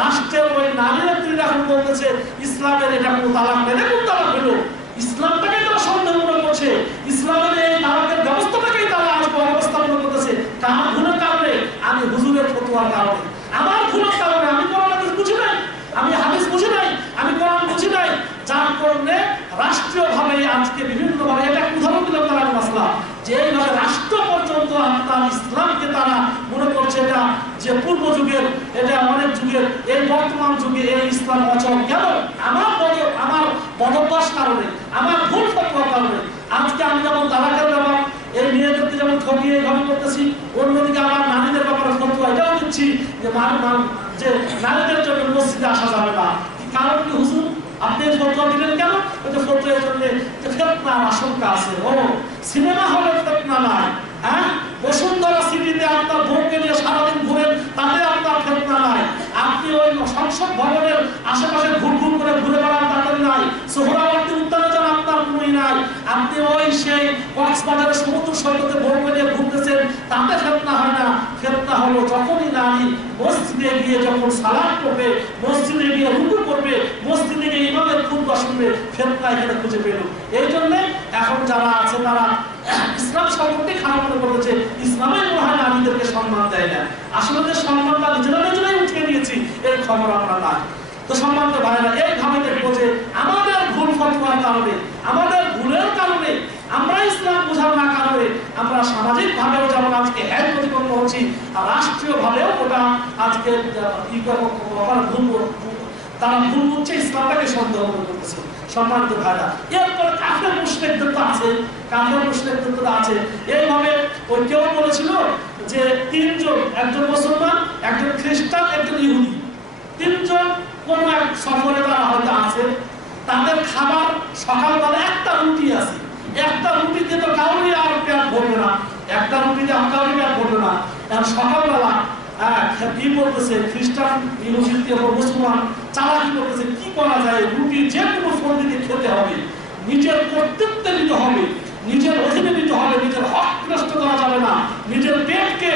রাষ্ট্রের ওই নারী নেত্রীরা এখন বলতেছে ইসলামের এটা কোনো তালাক নেই, কোন তালাক হলো? ইসলামটাকে তারা সন্দেহ মনে করছে, ইসলামের এই তালাকের ব্যবস্থাটাকেই তারা আজ অবস্থা মনে করতেছে। কার ভুলের কারণে? আমি হুজুরের ফতোয়ার কারণে, আমার ভুলের কারণে। আমি কোরআন হাদিস বুঝি নাই, আমি হাদিস বুঝি নাই, আমি কোরআন বুঝি নাই, যার কারণে রাষ্ট্রীয়ভাবে আজকে বিভিন্নভাবে, এটা উদাহরণ দিলাম তালাক মাসলা, যে এইভাবে রাষ্ট্র পর্যন্ত আপনার ইসলামকে তারা মনে করছে এটা যে পূর্ব যুগের, এটা অনেক যুগের, এই বর্তমান যুগে এই ইসলাম অচল। কেন? আমার বদভ্যাস কারণে, আমার ভুল ফতোয়ার কারণে। আজকে আমি যেমন তালাকের ব্যাপার এই মেয়েদেরকে যেমন ঠকিয়ে এভাবে করতেছি, অন্যদিকে আমার নারীদের ব্যাপারে ফতোয়া এটাও দিচ্ছি যে যে নারীদের জন্য মসজিদে আসা যাবে না। কারণ কি হুজুর আপনি ফতোয়া দিলেন কেন? ওই যে ফতোয়া এর জন্য যে ফিতনার আশঙ্কা আছে। ও সিনেমা হলে ফিতনা নাই, হ্যাঁ, বসুন্ধরা সিটিতে আপনার বউকে নিয়ে সারাদিন ঘুরেন, তাতে আপনার ফিতনা নাই। আপনি ওই সংসদ ভবনের আশেপাশে ঘুরঘুর করে ঘুরে বেড়ান, তাতে নাই। সোহরাওয়ার্দী উদ্যানে যান, আপনার কোনোই নাই। আপনি ওই সেই কক্সবাজারের সমুদ্র সৈকতে বউকে নিয়ে ঘুরতেছেন, তাতে ফিতনা হয় না। ফিতনা হলো যখনই নারী মসজিদে গিয়ে যখন সালাত করবে, মসজিদে গিয়ে রুকু করবে, মসজিদে গিয়ে ইমামের খুতবা শুনবে, ফিতনা এখানে খুঁজে পেল। এই জন্য এখন যারা আছে তারা ইসলাম সম্পর্কে খারাপ মনে করতেছে, ইসলামের মহান নারীদেরকে সম্মান দেয় না। আসলে যে সম্মানটা নিজেরাই উঠিয়ে নিয়েছি, এই খবর আমরা নাই। তো সম্মানিত ভাইরা, এইভাবে দেখবো যে আমাদের ভুল ফতোয়ার কারণে, আমাদের ভুলের কারণে, আমরা ইসলাম বোঝার না কারণে আমরা সামাজিক ভাবেও যেমন আজকে হ্যাঁ প্রতিপন্ন হচ্ছি, আর রাষ্ট্রীয় ভাবেও ওটা আজকে তারা ভুল হচ্ছে, ইসলামটাকে সন্দেহ করতেছে। সম্মানিত ভাইরা, এরপর কাফের মুশরিকদের তো আছে, কাফের মুশরিকদের তো আছে। এইভাবে ওই কেউ বলেছিল যে 3 জন, একজন মুসলমান, একজন খ্রিস্টান, একজন ইহুদি, 3 জন কোন এক সফরে তারা হয়তো আছে, তাদের খাবার সকালবেলা একটা রুটি আছে, একটা রুটিতে তো কাউরি আর পেট ভরবে না, একটা রুটিতে কাউরি পেট ভরবে না। এখন সকালবেলা কি বলতেছে খ্রিস্টান, ইহুদি এবং মুসলমান চালাকি করতেছে, কি করা যায়, রুটি যে কোনো ফন্দিতে খেতে হবে, নিজের কর্তৃত্বে নিতে হবে, নিজের অধীনে নিতে হবে, নিজের হক নষ্ট করা যাবে না, নিজের পেটকে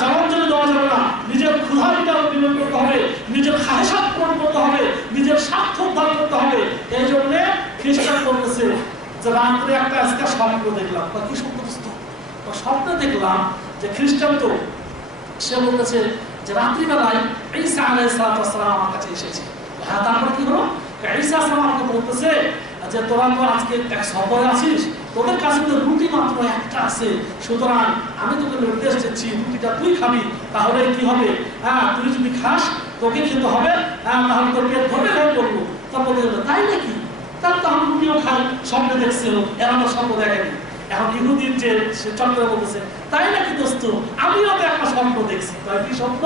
জলাঞ্জলি দেওয়া যাবে না, নিজের ক্ষুধা নিবারণ করতে হবে, নিজের খাহেসাত পূরণ করতে হবে, নিজের স্বার্থ উদ্ধার করতে হবে। এই জন্য খ্রিস্টান বলতেছে যে রাত্রে একটা আজকে স্বপ্ন দেখলাম। কি স্বপ্ন দেখলাম যে খ্রিস্টান তো সে বলতেছে যে রাত্রিবেলায় ঈসা আলাইহিস সালাম আমার কাছে এসেছে। হ্যাঁ, তারপর কি হলো? ঈসা আসলাম আমাকে বলতেছে যে তোরা তো আজকে এক সফরে আছিস, তোদের কাছে তো রুটি মাত্র একটা আছে, সুতরাং আমি তোকে নির্দেশ দিচ্ছি রুটিটা তুই খাবি, তাহলে কি হবে, তুই যদি খাস তোকে খেতে হবে, তাহলে তোর পেট ভরে হয়ে পড়বো। তারপর তাই নাকি? তার তো আমি রুটিও খাই, স্বপ্নে দেখছিল, এরা তো স্বপ্ন দেখেনি। এখন ইহুদির যে চক্র বলতেছে তাই নাকি দোস্ত, আমিও তো একটা স্বপ্ন দেখছি। কি স্বপ্ন?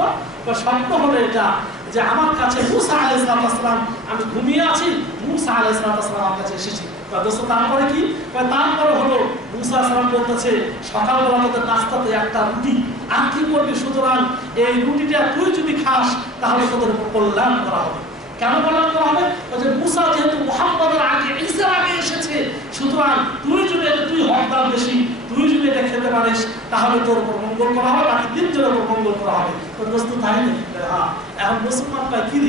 স্বপ্ন হলো এটা যে আমার কাছে মুসা আলাইহিস সালাম, আমি ঘুমিয়ে আছি, মুসা আলাইহিস সালাম আমার কাছে এসেছি। দোস্ত তারপরে কি? তারপরে হলো মুসা সালাম বলতেছে সকালবেলা তোদের নাস্তাতে একটা রুটি, আর কি করবি, সুতরাং এই রুটিটা তুই যদি খাস তাহলে তোদের উপর কল্যাণ করা হবে। কেন কল্যাণ করা হবে? যে মুসা যেহেতু মুহাম্মদের আগে, ঈসার আগে এসেছে, সুতরাং তুই যদি তুই হকদার বেশি, তুই যদি এটা খেতে পারিস তাহলে তোর উপর মঙ্গল করা হবে, বাকি 3 জনের উপর মঙ্গল করা হবে। তো দোস্ত তাই নাকি? হ্যাঁ। এখন মুসলমান পায় কি,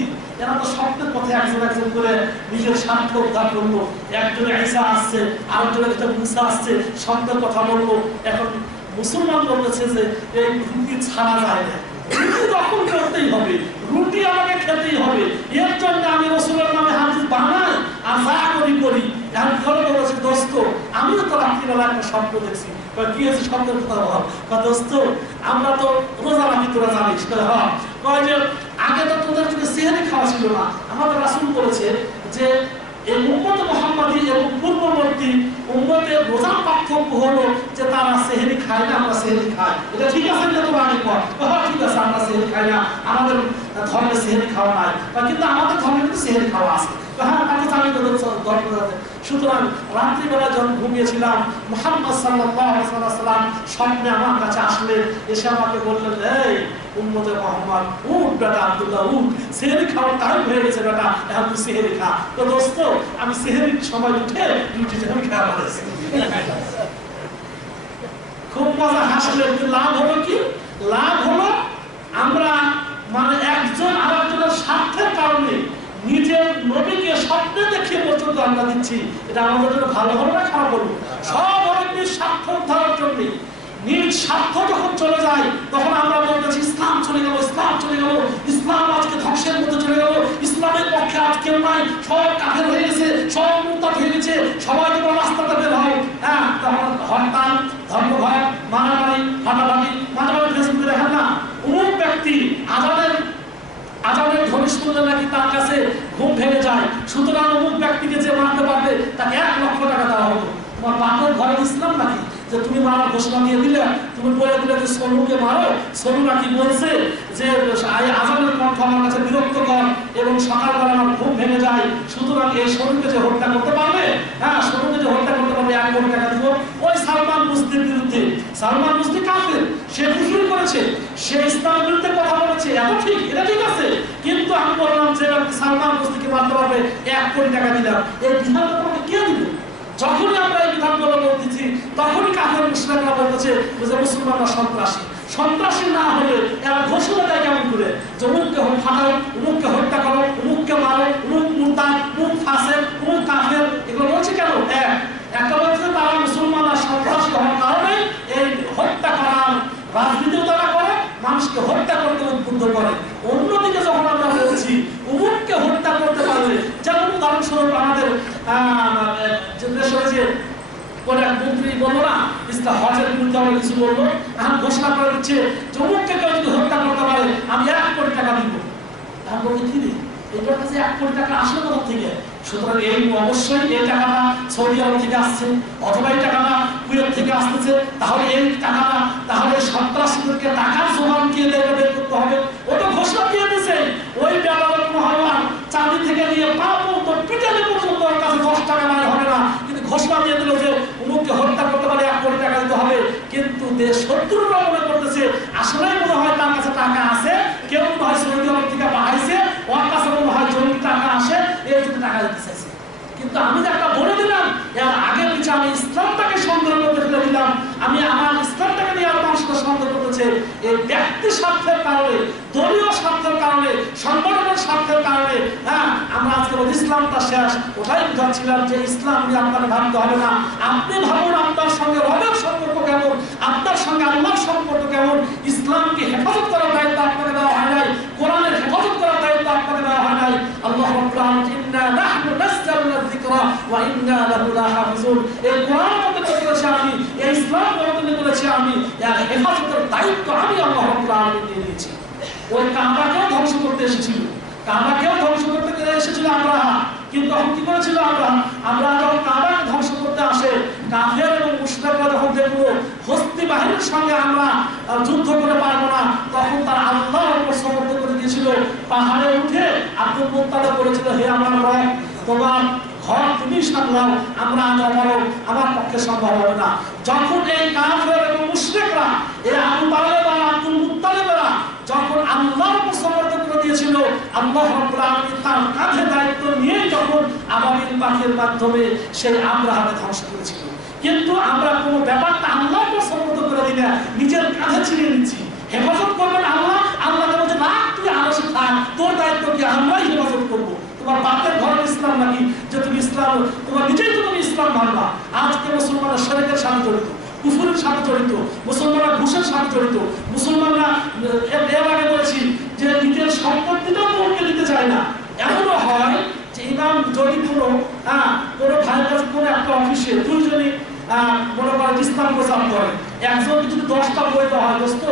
এরা তো স্বপ্নের কথা মধ্যে একজন একজন করে নিজের স্বার্থ উদ্ধার করলো। একজনে ঈসা আসছে, আরেকজনের ভিতরে মুসা আসছে, শব্দ কথা বললো। এখন মুসলমান বলতেছে যে এই রুটি ছাড়া যায় না, রুটি দখল করতেই হবে, রুটি আমাকে খেতেই হবে। এর জন্য আমি রাসূলের নামে হাদিস বানাই আর যা করি। এখন ঘরে বলেছে দোস্ত আমিও তো রাত্রিবেলা একটা স্বপ্ন দেখছি। কি হয়েছে স্বপ্নের কথা বল? দোস্ত আমরা তো রোজা রাখি, তোরা জানিস কয় যে আগে তো তোদের যদি সেহরি খাওয়া ছিল না। আমাদের রাসূল বলেছে যে এই উম্মত মুহাম্মাদী এবং পূর্ববর্তী উম্মতের রোজার পার্থক্য হলো যে তারা সেহরি খায় না, আমরা সেহরি খাই। এটা ঠিক আছে না? তোমার আগে কর ঠিক আছে, আমরা সেহরি খাই না, আমাদের ধর্মে সেহরি খাওয়া নাই, কিন্তু আমাদের ধর্মে কিন্তু সেহরি খাওয়া আছে। সুতরাং রাত্রিবেলা যখন ঘুমিয়েছিলাম মুহাম্মদ সাল্লাল্লাহু আলাইহি ওয়াসাল্লাম স্বপ্নে আমার কাছে আসলেন, এসে আমাকে বললেন, এই উম্মতে মুহাম্মদ উঠ বেটা আব্দুল্লাহ উঠ, সেহরি খাওয়ার টাইম হয়ে গেছে বেটা, এখন তুই সেহরি খা। তো দোস্ত আমি সেহরির সময় উঠে রুটি যখন খাওয়া হয়েছে খুব মজা হাসলেন। লাভ হলো কি? লাভ হলো আমরা মানে একজন আরেকজনের স্বার্থের কারণে নিজের নবীকে স্বপ্নে দেখিয়ে পর্যন্ত আমরা দিচ্ছি। এটা আমাদের জন্য ভালো হলো না খারাপ হলো? সব অনেক স্বার্থ উদ্ধারের জন্য। নিজ স্বার্থ যখন চলে যায় তখন আমরা বলতেছি ইসলাম চলে গেল, ইসলাম চলে গেল, ইসলাম আজকে ধ্বংসের মধ্যে চলে গেল, ইসলামের পক্ষে আজ কেউ নাই, সব কাফের হয়ে গেছে, সব মুরতাদ হয়ে গেছে, সবাই তোমার রাস্তাতে বের হয়। হ্যাঁ, তখন হরতাল, ধর্মঘট, মারামারি, হাঁটাহাঁটি, মাঝে মাঝে ফেসবুকে দেখেন না অমুক ব্যক্তি আজানের ধ্বনি শুনলে নাকি তার কাছে ঘুম ভেঙে যায়, সুতরাং অমুক ব্যক্তিকে যে মারতে পারবে তাকে 1 লক্ষ টাকা দেওয়া হতো। তোমার বাপের ঘরে ইসলাম নাকি যে তুমি মারার ঘোষণা দিয়ে দিলে, তুমি বলে দিলে যে সোনুকে মারো, সোনু নাকি বলছে যে আজানের কণ্ঠ আমার কাছে বিরক্তকর এবং সকালবেলা আমার ঘুম ভেঙে যায়, সুতরাং এই সোনুকে যে হত্যা করতে পারবে, হ্যাঁ সোনুকে যে হত্যা করতে পারবে 1 কোটি টাকা দিব। ওই সালমান রুশদির বিরুদ্ধে, সালমান রুশদি কাফের, সে কুফর করেছে, সে ইসলামের বিরুদ্ধে কথা বলেছে, এত ঠিক, এটা ঠিক আছে, কিন্তু আমি বললাম যে সালমান রুশদিকে মারতে পারবে 1 কোটি টাকা দিলাম। এই বিধান তোমাকে কে দিবে? যখনই আমরা এই বিধানগুলো বলতেছি তখনই কাফের মুশরিকরা বলতেছে যে মুসলমানরা সন্ত্রাসী। সন্ত্রাসী না হলে এরা ঘোষণা দেয় কেমন করে যে অমুককে ফাটাও, অমুককে হত্যা করো, অমুককে মারো, অমুক মুরতাদ, অমুক ফাসিক, অমুক কাফের, এগুলো বলছে কেন? একটা বলছে তারা মুসলমানরা সন্ত্রাসী হওয়ার কারণে এই হত্যা করার রাজনীতিও তারা করে, মানুষকে হত্যা করতে উদ্বুদ্ধ করে। অন্যদিকে যখন আমরা বলছি অমুককে হত্যা করতে পারবে, যেমন উদাহরণস্বরূপ আমাদের দেশের যে মন্ত্রী বললো না ইসলাম হজের বিরুদ্ধে আমরা কিছু বলবো, এখন ঘোষণা করে দিচ্ছে অমুককে কেউ যদি হত্যা করতে পারে আমি 1 কোটি টাকা দিব। এখন বলতে কি দিই, এটার কাছে 1 কোটি টাকা আসলে কোথা থেকে? সুতরাং এই অবশ্যই এই টাকাটা সৌদি আরব থেকে আসছে, অথবা এই টাকাটা কুয়েত থেকে আসতেছে। তাহলে এই টাকাটা তাহলে সন্ত্রাসীদেরকে টাকার জোগান কে দেবে বের করতে হবে। ও তো ঘোষণা দিয়ে দিয়েছে ওই ব্যাপারে মহামান চাঁদি থেকে নিয়ে পাবো তো পিটালি পর্যন্ত ওর কাছে 10 টাকা নাই হবে না, কিন্তু ঘোষণা দিয়ে দিল যে অমুককে হত্যা করতে পারে 1 কোটি টাকা দিতে হবে। কিন্তু দেশ শত্রুরা মনে করতেছে আসলেই মনে হয় তার কাছে টাকা আছে, কেউ মনে হয় সৌদি আরব থেকে পাঠাইছে, ওর কাছে মনে হয় জমির টাকা আসে, এই জন্য টাকা দিতে চাইছে। কিন্তু আমি যে একটা বলে দিলাম এর আগে পিছে আমি ইসলামটাকে সন্দেহ করতে ফেলে দিলাম, আমি আমার ইসলামটাকে নিয়ে আর মানুষকে সন্দেহ করতেছে। এই ব্যক্তি স্বার্থের কারণে, দলীয় স্বার্থের কারণে, সংগঠনের স্বার্থের কারণে হ্যাঁ আমরা আজকে ইসলামটা শেষ। ওটাই বুঝাচ্ছিলাম যে ইসলাম নিয়ে আপনাকে ভাবতে হবে না। আপনি ভাবুন আপনার সঙ্গে রবের সম্পর্ক কেমন, আপনার সঙ্গে আল্লাহর সম্পর্ক কেমন। ইসলামকে হেফাজত করার দায়িত্ব আপনাকে দেওয়া হয় নাই, কোরআনের হেফাজত করার দায়িত্ব আপনাকে দেওয়া হয় নাই। আল্লাহ রাব্বুল আলামিন ইন্না নাহনু নাযালনা যিকরা ওয়া ইন্না লাহু লাহাফিজুন, এই কোরআন আমাকে করেছি আমি, এই ইসলাম আমাকে করেছি আমি, এর হেফাজতের দায়িত্ব আমি আল্লাহ রাব্বুল আলামিন দিয়ে দিয়েছি। ওই কাবাকেও ধ্বংস করতে এসেছিল, কাবাকেও ধ্বংস করতে এসেছিল আব্রাহা, কিন্তু তখন কি করেছিল আব্রাহা যখন কাবাকে ধ্বংস করতে আসে, কাফের এবং মুশরিকরা যখন দেখলো হস্তি বাহিনীর সঙ্গে আমরা যুদ্ধ করে পারবো না, তখন তারা আল্লাহর উপর সমর্থন করে দিয়েছিল। পাহাড়ে উঠে আব্দুল মুত্তালিব বলেছিল, হে আমার রব, তোমার ঘর তুমি সামলাও, আমরা আজ অমর, আমার পক্ষে সম্ভব হবে না। যখন এই কাফের এবং মুশরিকরা এই আবু তালেব আর আব্দুল মুত্তালিবরা যখন আল্লাহর উপর সমর্থন করে দিয়েছিল, আল্লাহ রাব্বুল আলামিন তার কাঁধে দায়িত্ব নিয়ে যখন আবাবিল পাখির মাধ্যমে সেই আব্রাহাকে ধ্বংস করেছিল। কিন্তু আমরা কোনো ব্যাপারটা আল্লাহর উপর সমর্থন করে দিই না, নিজের কাঁধে ছিনিয়ে নিচ্ছি। হেফাজত করবেন আল্লাহ, আল্লাহ বলছে না তুই আরশে থাক, তোর দায়িত্ব কি আমরাই হেফাজত করবো। তোমার ইসলাম নাকি যে তুমি ইসলাম তোমার নিজেই তো তুমি ইসলাম মানবা। আজকে মুসলমানরা শিরকের সাথে জড়িত, কুফরের সাথে জড়িত, মুসলমানরা ঘুষের সাথে জড়িত, মুসলমানরা এর আগে বলেছি যে নিজের সম্পত্তিটাও কাউকে দিতে চায় না। এমনও হয় যে ইমাম যদি কোনো ভাইয়ের কাছে কোনো একটা অফিসে দুইজনই মনে করেন ইসলাম প্রচার করে, একজন যদি 10টা বই দেওয়া হয়, দোস্ত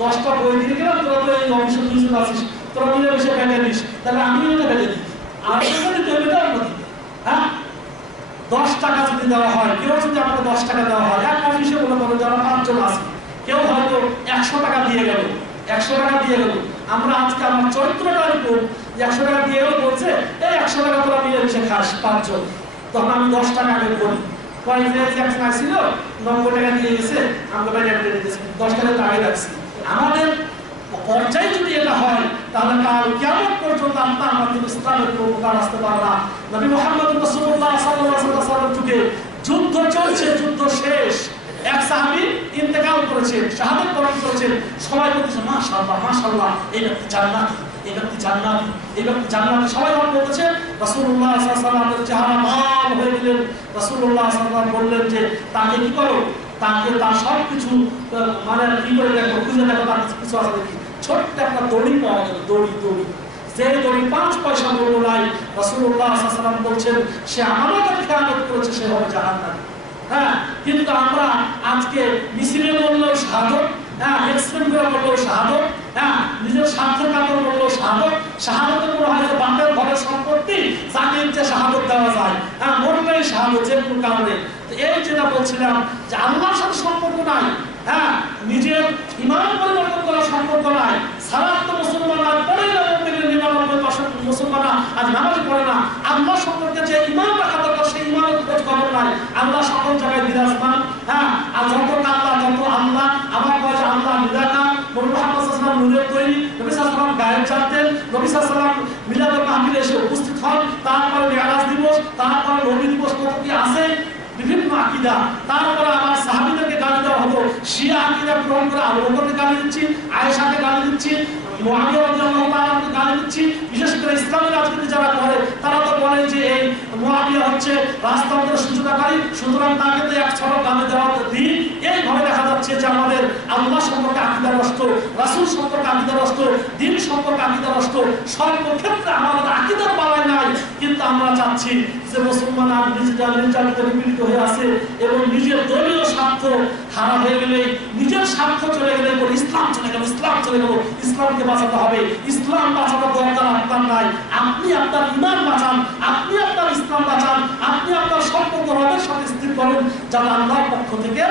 10টা বই দিয়ে গেলাম, তোরা তো এই অফিসে দুইজন আছিস, তোরা মিলে বসে বেঁধে দিস, তাহলে আমিও এটা বেঁধে দিই, আর দিতে হবে তার মধ্যে। 10 টাকা যদি দেওয়া হয়, কেউ যদি আমাকে 10 টাকা দেওয়া হয়, এক অফিসে মনে করো যারা 5 জন আছে, কেউ হয়তো 100 টাকা দিয়ে গেল, 100 টাকা দিয়ে গেল। আমরা আজকে আমার চরিত্রটা এরকম 100 টাকা দিয়ে গেল, বলছে এই 100 টাকা তোরা মিলে মিশে খাস 5 জন, তখন আমি 10 টাকা আগে বলি, কয় যে একজন আসছিল 90 টাকা দিয়ে গেছে, আমাকে বাইরে দিয়ে দিয়েছে, 10 টাকা তো আগে রাখছি। আমাদের পর্যায়ে যদি এটা হয়, তাহলে কাল কিয়ামত পর্যন্ত আমাদের ইসলামের কোনো উপকার আসতে পারে না। নবী মুহাম্মদ রাসূলুল্লাহ সাল্লাল্লাহু আলাইহি ওয়াসাল্লামের যুগে যুদ্ধ চলছে, যুদ্ধ শেষ, এক সাহাবী ইন্তেকাল করেছেন, শাহাদাত বরণ করেছেন, সবাই বলতেছে মাশাআল্লাহ মাশাআল্লাহ, এই ব্যক্তি জান্নাতি, এই ব্যক্তি জান্নাতি, এই ব্যক্তি জান্নাতি, সবাই বলতেছে। রাসূলুল্লাহ সাল্লাল্লাহু আলাইহি ওয়াসাল্লামের চেহারা লাল হয়ে গেলেন। রাসূলুল্লাহ সাল্লাল্লাহু আলাইহি ওয়াসাল্লাম বললেন যে তাকে কি করো, তাকে তার সব কিছু মানে কি করে দেখো, খুঁজে দেখো তার কিছু আছে দেখি। ছোট্ট একটা দড়ি পাওয়া গেল, দড়ি, যে দড়ি 5 পয়সা মূল্য নাই। রাসূলুল্লাহ সাল্লাল্লাহু আলাইহি ওয়াসাল্লাম বলছেন সে আমাদের খেয়ানত করেছে, সে হবে জাহান্নামী। কিন্তু আমরা আজকে মিছিলে বললেও শাহাদত, এক্সপ্লেন করে বললেও শাহাদত, নিজের স্বার্থের কাতর বললেও শাহাদত, শাহাদতের কোনো হয়তো বাপের ঘরের সম্পত্তি যাকে ইচ্ছে শাহাদত দেওয়া যায়, মরলেই শাহাদত যে কোনো কারণে। এই যেটা বলছিলাম যে আল্লাহর সাথে সম্পর্ক নাই, নিজের ইমান পরিবর্তন করার সম্পর্ক নাই। সালাত তো মুসলমানরা পড়ে না, বলতে গেলে 99% মুসলমানরা আজ নামাজ পড়ে না। আল্লাহ সম্পর্কে যে ইমান রাখা দরকার সেই ইমানের খোঁজ খবর নাই। আল্লাহ সকল জায়গায় বিরাজমান, আর যত আল্লাহ তত আল্লাহ। আমার কাছে আল্লাহ নিরাকার, নবী মুহাম্মদ সাল্লাল্লাহু আলাইহি ওয়াসাল্লাম নূরের তৈরি, নবী সাল্লাল্লাহু আলাইহি ওয়াসাল্লাম গায়েব জানতেন, নবী সাল্লাল্লাহু আলাইহি ওয়াসাল্লাম মিলাদুল মাহফিলে এসে উপস্থিত হন, তারপরে মেরাজ দিবস, তারপরে নবী দিবস, কত কি আছে বিভিন্ন আকীদা। তারপরে আমার সাহাবীদেরকে গালি দেওয়া হতো, শিয়া আকীদা গ্রহণ করে আবু বকরকে গালি দিচ্ছি, আয়েশাকে গালি দিচ্ছি, মুআবিয়া রাদিয়াল্লাহু তাআলাকে গালি দিচ্ছি। বিশেষ করে ইসলামের রাজনীতি যারা করে তারা তো বলে যে এই মুআবিয়া হচ্ছে রাজতন্ত্রের সূচনাকারী, সুতরাং তাকে তো এক ছড়ক গালি দেওয়া দিন। এইভাবে দেখা যাচ্ছে যে আমাদের আল্লাহ সম্পর্কে আকীদা নষ্ট, রাসূল সম্পর্কে আকীদা নষ্ট, দ্বীন সম্পর্কে আকীদা নষ্ট, সর্বক্ষেত্রে আমাদের আকীদার বালাই নাই। কিন্তু আমরা চাচ্ছি যে মুসলমান আর নির্যাতিত নিপীড়িত হয়ে আছে এবং নিজের দলীয় স্বার্থ হারা হয়ে গেলে, নিজের স্বার্থ চলে গেলে ইসলাম চলে গেল, ইসলাম চলে গেল, ইসলামকে বাঁচাতে হবে। ইসলাম বাঁচানোর দরকার আপনার নাই, আপনি আপনার ইমান বাঁচান, আপনি আপনার ইসলাম বাঁচান, আপনি আপনার সম্পর্ক রবের সাথে স্থির করুন, যাতে আল্লাহর পক্ষ থেকে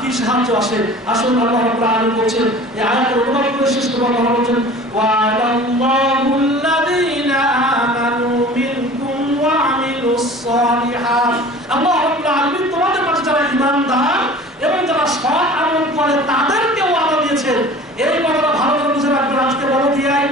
কি সাহায্য আসে। আসুন আল্লাহ রাব্বুল আলামিন বলছেন, এই আয়াতের অনুবাদ করে শেষ করব। আল্লাহ বলছেন ওয়ালাল্লাহুল্লাযীনা আমানু মিনকুম ওয়া আমিলুস সালিহাত। আল্লাহ রাব্বুল আলামিন তোমাদের মাঝে যারা ঈমানদার এবং যারা সৎ আমল করে তাদেরকে ওয়াদা দিয়েছেন। এই কথাটা ভালো করে বুঝে রাখবেন। আজকে বড় দিয়ায়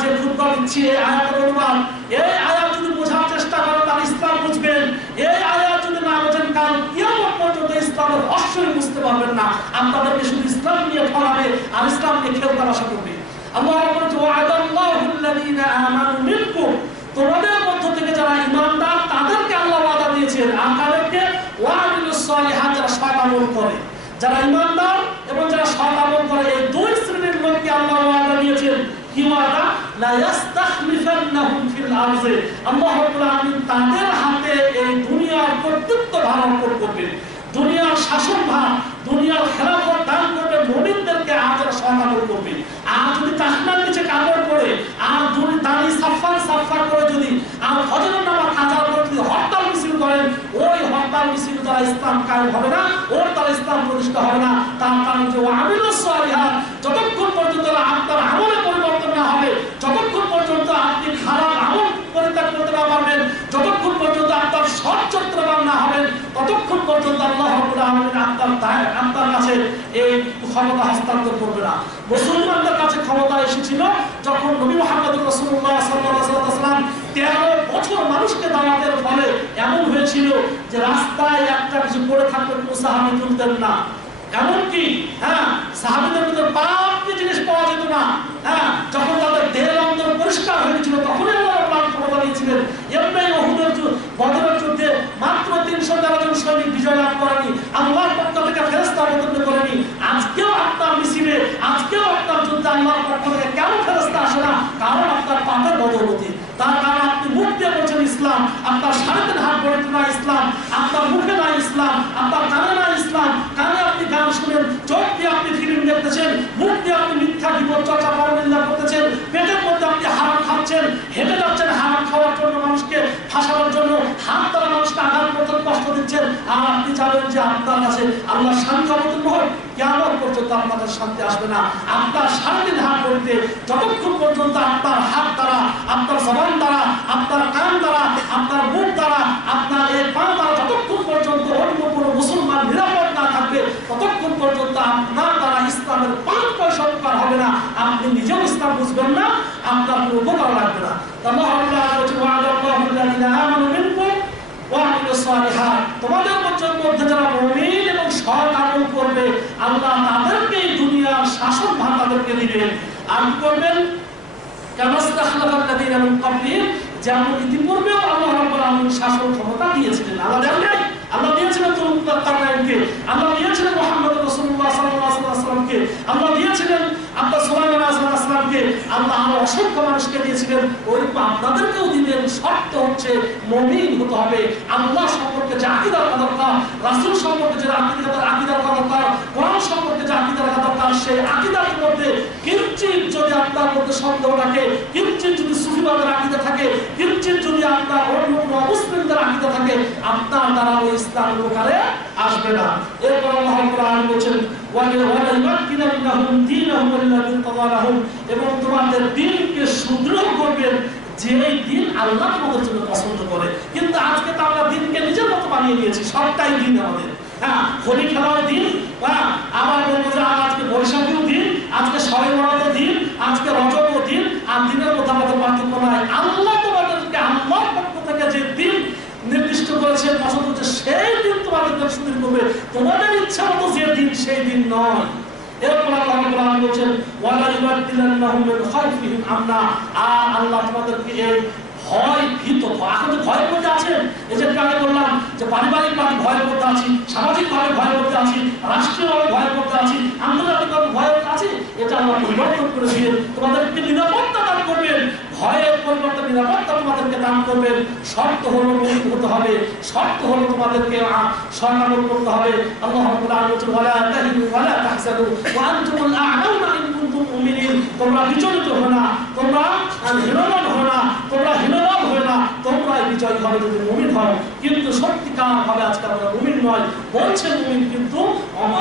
যে খুতবা দিচ্ছি, এই আয়াতের অনুবাদ, এই আয়াত যদি বোঝার চেষ্টা করেন তাহলে ইসলাম বুঝবেন। এই আয়াত যদি না বোঝেন কাল কিয়ামত পর্যন্ত ইসলামের অবশ্যই বুঝতে পারবেন না। আপনাদেরকে শুধু ইসলাম নিয়ে ফলাবে আর ইসলামকে খেল তামাশা করবে। আল্লাহ বলছে ওয়াদাল্লাহুল্লাযীনা আমানু মিনকুম, তোমাদের মধ্য থেকে যারা ঈমানদার তাদেরকে আল্লাহ ওয়াদা দিয়েছেন। আর তাদেরকে ওয়ামিলুস সালিহাত, যারা সৎ আমল করে, যারা ঈমানদার এবং যারা সৎ আমল করে, এই দুই শ্রেণীর লোককে আল্লাহ ওয়াদা দিয়েছেন। কি ওয়াদা? লা ইস্তাখলিফান্নাহুম ফিল আরযি, আল্লাহ রাব্বুল আলামিন তাদের হাতে এই দুনিয়ার কর্তৃত্ব ধারণ করবেন, দুনিয়ার শাসনভার, দুনিয়ার খেলাফত দান করবে মুমিনদেরকে। আজ সৎ আমল করবে। আর যদি তাহমার নিচে কাপড় পরে আর দাড়ি সাফার করে যদি আর হজরের নামাজ কাজা করে যদি হরতাল মিছিল করেন, ওই হরতাল মিছিল দ্বারা ইসলাম কায়েম হবে না, ওর দ্বারা ইসলাম প্রতিষ্ঠা হবে না। তার কারণ যে আমিলুস সালিহাত, যতক্ষণ পর্যন্ত আপনার আমলে পরিবর্তন না হবে, যতক্ষণ পর্যন্ত আপনি খারাপ আমল পরিত্যাগ করতে না পারবেন, যতক্ষণ পর্যন্ত আপনার সৎ চরিত্রবান না হবেন, ততক্ষণ পর্যন্ত আল্লাহ রাব্বুল আলামিন আপনার কাছে এই ক্ষমতা হস্তান্তর করবে না। মুসলমানদের কাছে ক্ষমতা এসেছিল যখন নবী মুহাম্মদ রাসূলুল্লাহ সাল্লাল্লাহু আলাইহি ওয়াসাল্লাম 13 বছর মানুষকে দাওয়াতের ফলে এমন হয়েছিল যে রাস্তায় একটা কিছু পড়ে থাকলে কোনো সাহাবী তুলতেন না। এমনকি সাহাবীদের ভিতরে পাপকে জিনিস পাওয়া যেত না। যখন তাদের দেহের অন্তর পরিষ্কার হয়েছিল তখনই আল্লাহ ক্ষমতা দিয়েছিলেন। এমনি উহুদের হাত দ্বারা মানুষকে আঘাত করতেন, কষ্ট দিচ্ছেন, আর আপনি জানেন যে আপনার কাছে আল্লাহ শান্তি অবতীর্ণ হয়, কিয়ামত পর্যন্ত আপনার কাছে শান্তি আসবে না। আপনার সারাদিন হাত করতে যতক্ষণ পর্যন্ত আপনার হাত দ্বারা, আপনার জবান দ্বারা, আপনার কান দ্বারা, আপনার মুখ দ্বারা, আপনার এই পা দ্বারা যতক্ষণ পর্যন্ত অন্য কোনো মুসলমান নিরাপদ না থাকবে, ততক্ষণ পর্যন্ত আপনার দ্বারা ইসলামের 5 পয়সা উপকার হবে না। আপনি নিজেও ইসলাম বুঝবেন না, আপনার কোনো উপকার লাগবে না। তোমাদের মধ্যে যারা মুমিন এবং সৎ আমল করবে, আল্লাহ তাদেরকে দুনিয়ার শাসন ভার তাদেরকে দিবেন। আর কি করবেন? যেমন ইতিপূর্বেও আল্লাহ রাব্বুল আলামিন শাসন ক্ষমতা দিয়েছিলেন। আল্লাহ দেন নাই? আল্লাহ দিয়েছিলেন জুলকারনাইনকে, আল্লাহ দিয়েছিলেন মুহাম্মদ রাসূলুল্লাহ সাল্লাল্লাহু আলাইহি ওয়াসাল্লামকে, আল্লাহ দিয়েছিলেন আপনার সুলাইমান আলাইহিস সালামকে, আল্লাহ আরো অসংখ্য মানুষকে দিয়েছিলেন। ওইরকম আপনাদেরকেও দিবেন। শর্ত হচ্ছে মুমিন হতে হবে, আল্লাহ সম্পর্কে যে আকীদা রাখা দরকার, রাসূল সম্পর্কে যে আকীদা রাখা দরকার, কোরআন সম্পর্কে যে আকীদা রাখা দরকার, সেই আকীদার মধ্যে কিঞ্চিত যদি আপনার মধ্যে সন্দেহ থাকে, কিঞ্চিত যদি সুফিবাদের আকীদা থাকে, কিঞ্চিত যদি আপনার অন্য মুসলিমদের আকীদা থাকে, আপনার দ্বারা ওই ইসলাম উপকারে আসবে না। এরপর আল্লাহ কোরআন বলেছেন এবং তোমাদের দ্বীনকে সুদৃঢ় করবেন, যে দিন আল্লাহ তোমাদের জন্য পছন্দ করে। কিন্তু আজকে তো আমরা দিনকে নিজের মতো বানিয়ে নিয়েছি, সবটাই দিন আমাদের। হ্যাঁ, হোলি খেলার দিন, আবার বলবো যে আজকে বৈশাখীও দিন, আজকে শবে বরাতের দিন, আজকে রজবও দিন, আর দিনের মধ্যে আমাদের পার্থক্য নাই। আল্লাহ তোমাদেরকে আল্লাহর পক্ষ থেকে যে দিন নির্দিষ্ট করেছে, পছন্দ হচ্ছে, সেই দিন তোমাদেরকে সুদৃঢ় করবে। তোমাদের ইচ্ছা মতো যে দিন, সেই দিন নয়। এরপর আল্লাহ কোরআন বলেছেন ওয়ালা ইউবাদদিলান্নাহুম মিন খাউফিহিম আমনা, আর আল্লাহ তোমাদেরকে এই ভয়, ভীত, এখন যে ভয়ের মধ্যে আছেন, এই যে আগে বললাম যে পারিবারিকভাবে ভয়ের মধ্যে আছি, সামাজিকভাবে ভয়ের মধ্যে আছি, রাষ্ট্রীয়ভাবে ভয়ের মধ্যে আছি, আন্তর্জাতিকভাবে ভয়ের মধ্যে আছি, এটা আল্লাহ পরিবর্তন করে দিয়ে তোমাদেরকে নিরাপত্তা দান করবেন। ভয়ের পরিবর্তে নিরাপত্তা তোমাদেরকে দান করবেন। শর্ত হলো মুমিন হতে হবে, শর্ত হলো তোমাদেরকে সৎআমল করতে হবে। আল্লাহ রাব্বুল আলামিন বলেন ওয়ালা তাহিনু ওয়ালা তাহজানু ওয়া আনতুমুল আ'লাউনা ইন কুনতুম মুমিনিন। তোমরা বিচলিত হবে না, তোমরা হীনমান হবে না, তোমরা হীনমান হবে না, তোমরাই বিজয়ী হবে যদি মুমিন হও। কিন্তু সত্যিকার ভাবে আজকে আমরা মুমিন নয়, বলছেন মুমিন, কিন্তু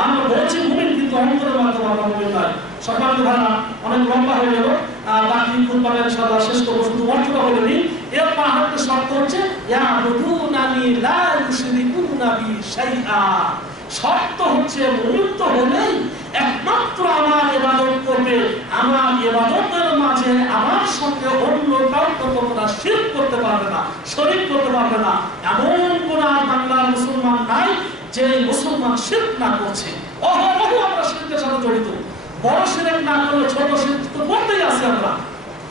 আমরা বলছি মুমিন, কিন্তু অন্তরের মাধ্যমে আমরা মুমিন নয়। সম্মানিত ভাইরা, অনেক লম্বা হয়ে গেল, বাকি খুতবাটা ইনশাআল্লাহ শেষ করব, শুধু অর্থটা বলে নিই। এরপর আরেকটা শর্ত হচ্ছে ইয়াবুদুনানি লা ইউশরিকুনা বি শাইআ। শর্ত হচ্ছে মুমিন তো হলেই একমাত্র আমার ইবাদত করবে, আমার ইবাদতের মাঝে আমার সঙ্গে অন্য কাউকে তোমরা শিরক করতে পারবে না, শরীক করতে পারবে না। এমন কোন বাংলার মুসলমান নাই যে মুসলমান শিরক না করছে। অহরহ আমরা শিরকের সাথে জড়িত। বড় শিরক না করলে ছোট শিরক তো করতেই আছি আমরা।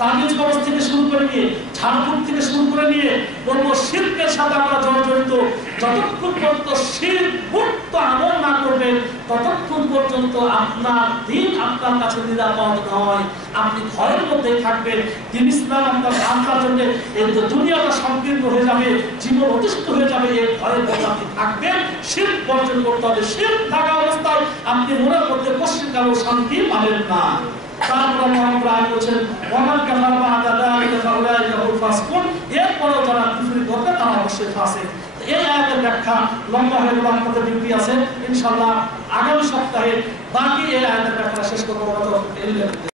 তাবিজ কবজ থেকে শুরু করে নিয়ে, ঝাড়ফুঁক থেকে শুরু করে নিয়ে বলবো শিরকের সাথে আমরা জড়িত। যতক্ষণ পর্যন্ত শিরক মুক্ত আমল না করবেন, ততক্ষণ পর্যন্ত আপনার দিন আপনার কাছে নিরাপদ নয়। আপনি ভয়ের মধ্যে থাকবেন। দিন ইসলাম আপনার জন্য এই দুনিয়াটা সংকীর্ণ হয়ে যাবে, জীবন অতিষ্ঠ হয়ে যাবে, এই ভয়ের মধ্যে আপনি থাকবেন। শিরক বর্জন করতে হবে। শিরক থাকা অবস্থায় আপনি মনের মধ্যে পশ্চিমকালেও শান্তি পাবেন না। তারপর মহাপ্রাণ বলছেন ওয়ামান কাফারা বা'দা যালিকা ফাউলাইকা হুমুল ফাসিকুন। এরপরেও যারা কুফরি করবে তারা অবশ্যই ফাসিক। এই আয়াতের ব্যাখ্যা লম্বা হয়ে গেল, আপনাদের ডিউটি আছে। ইনশাআল্লাহ আগামী সপ্তাহে বাকি এই আয়াতের ব্যাখ্যা শেষ করবো।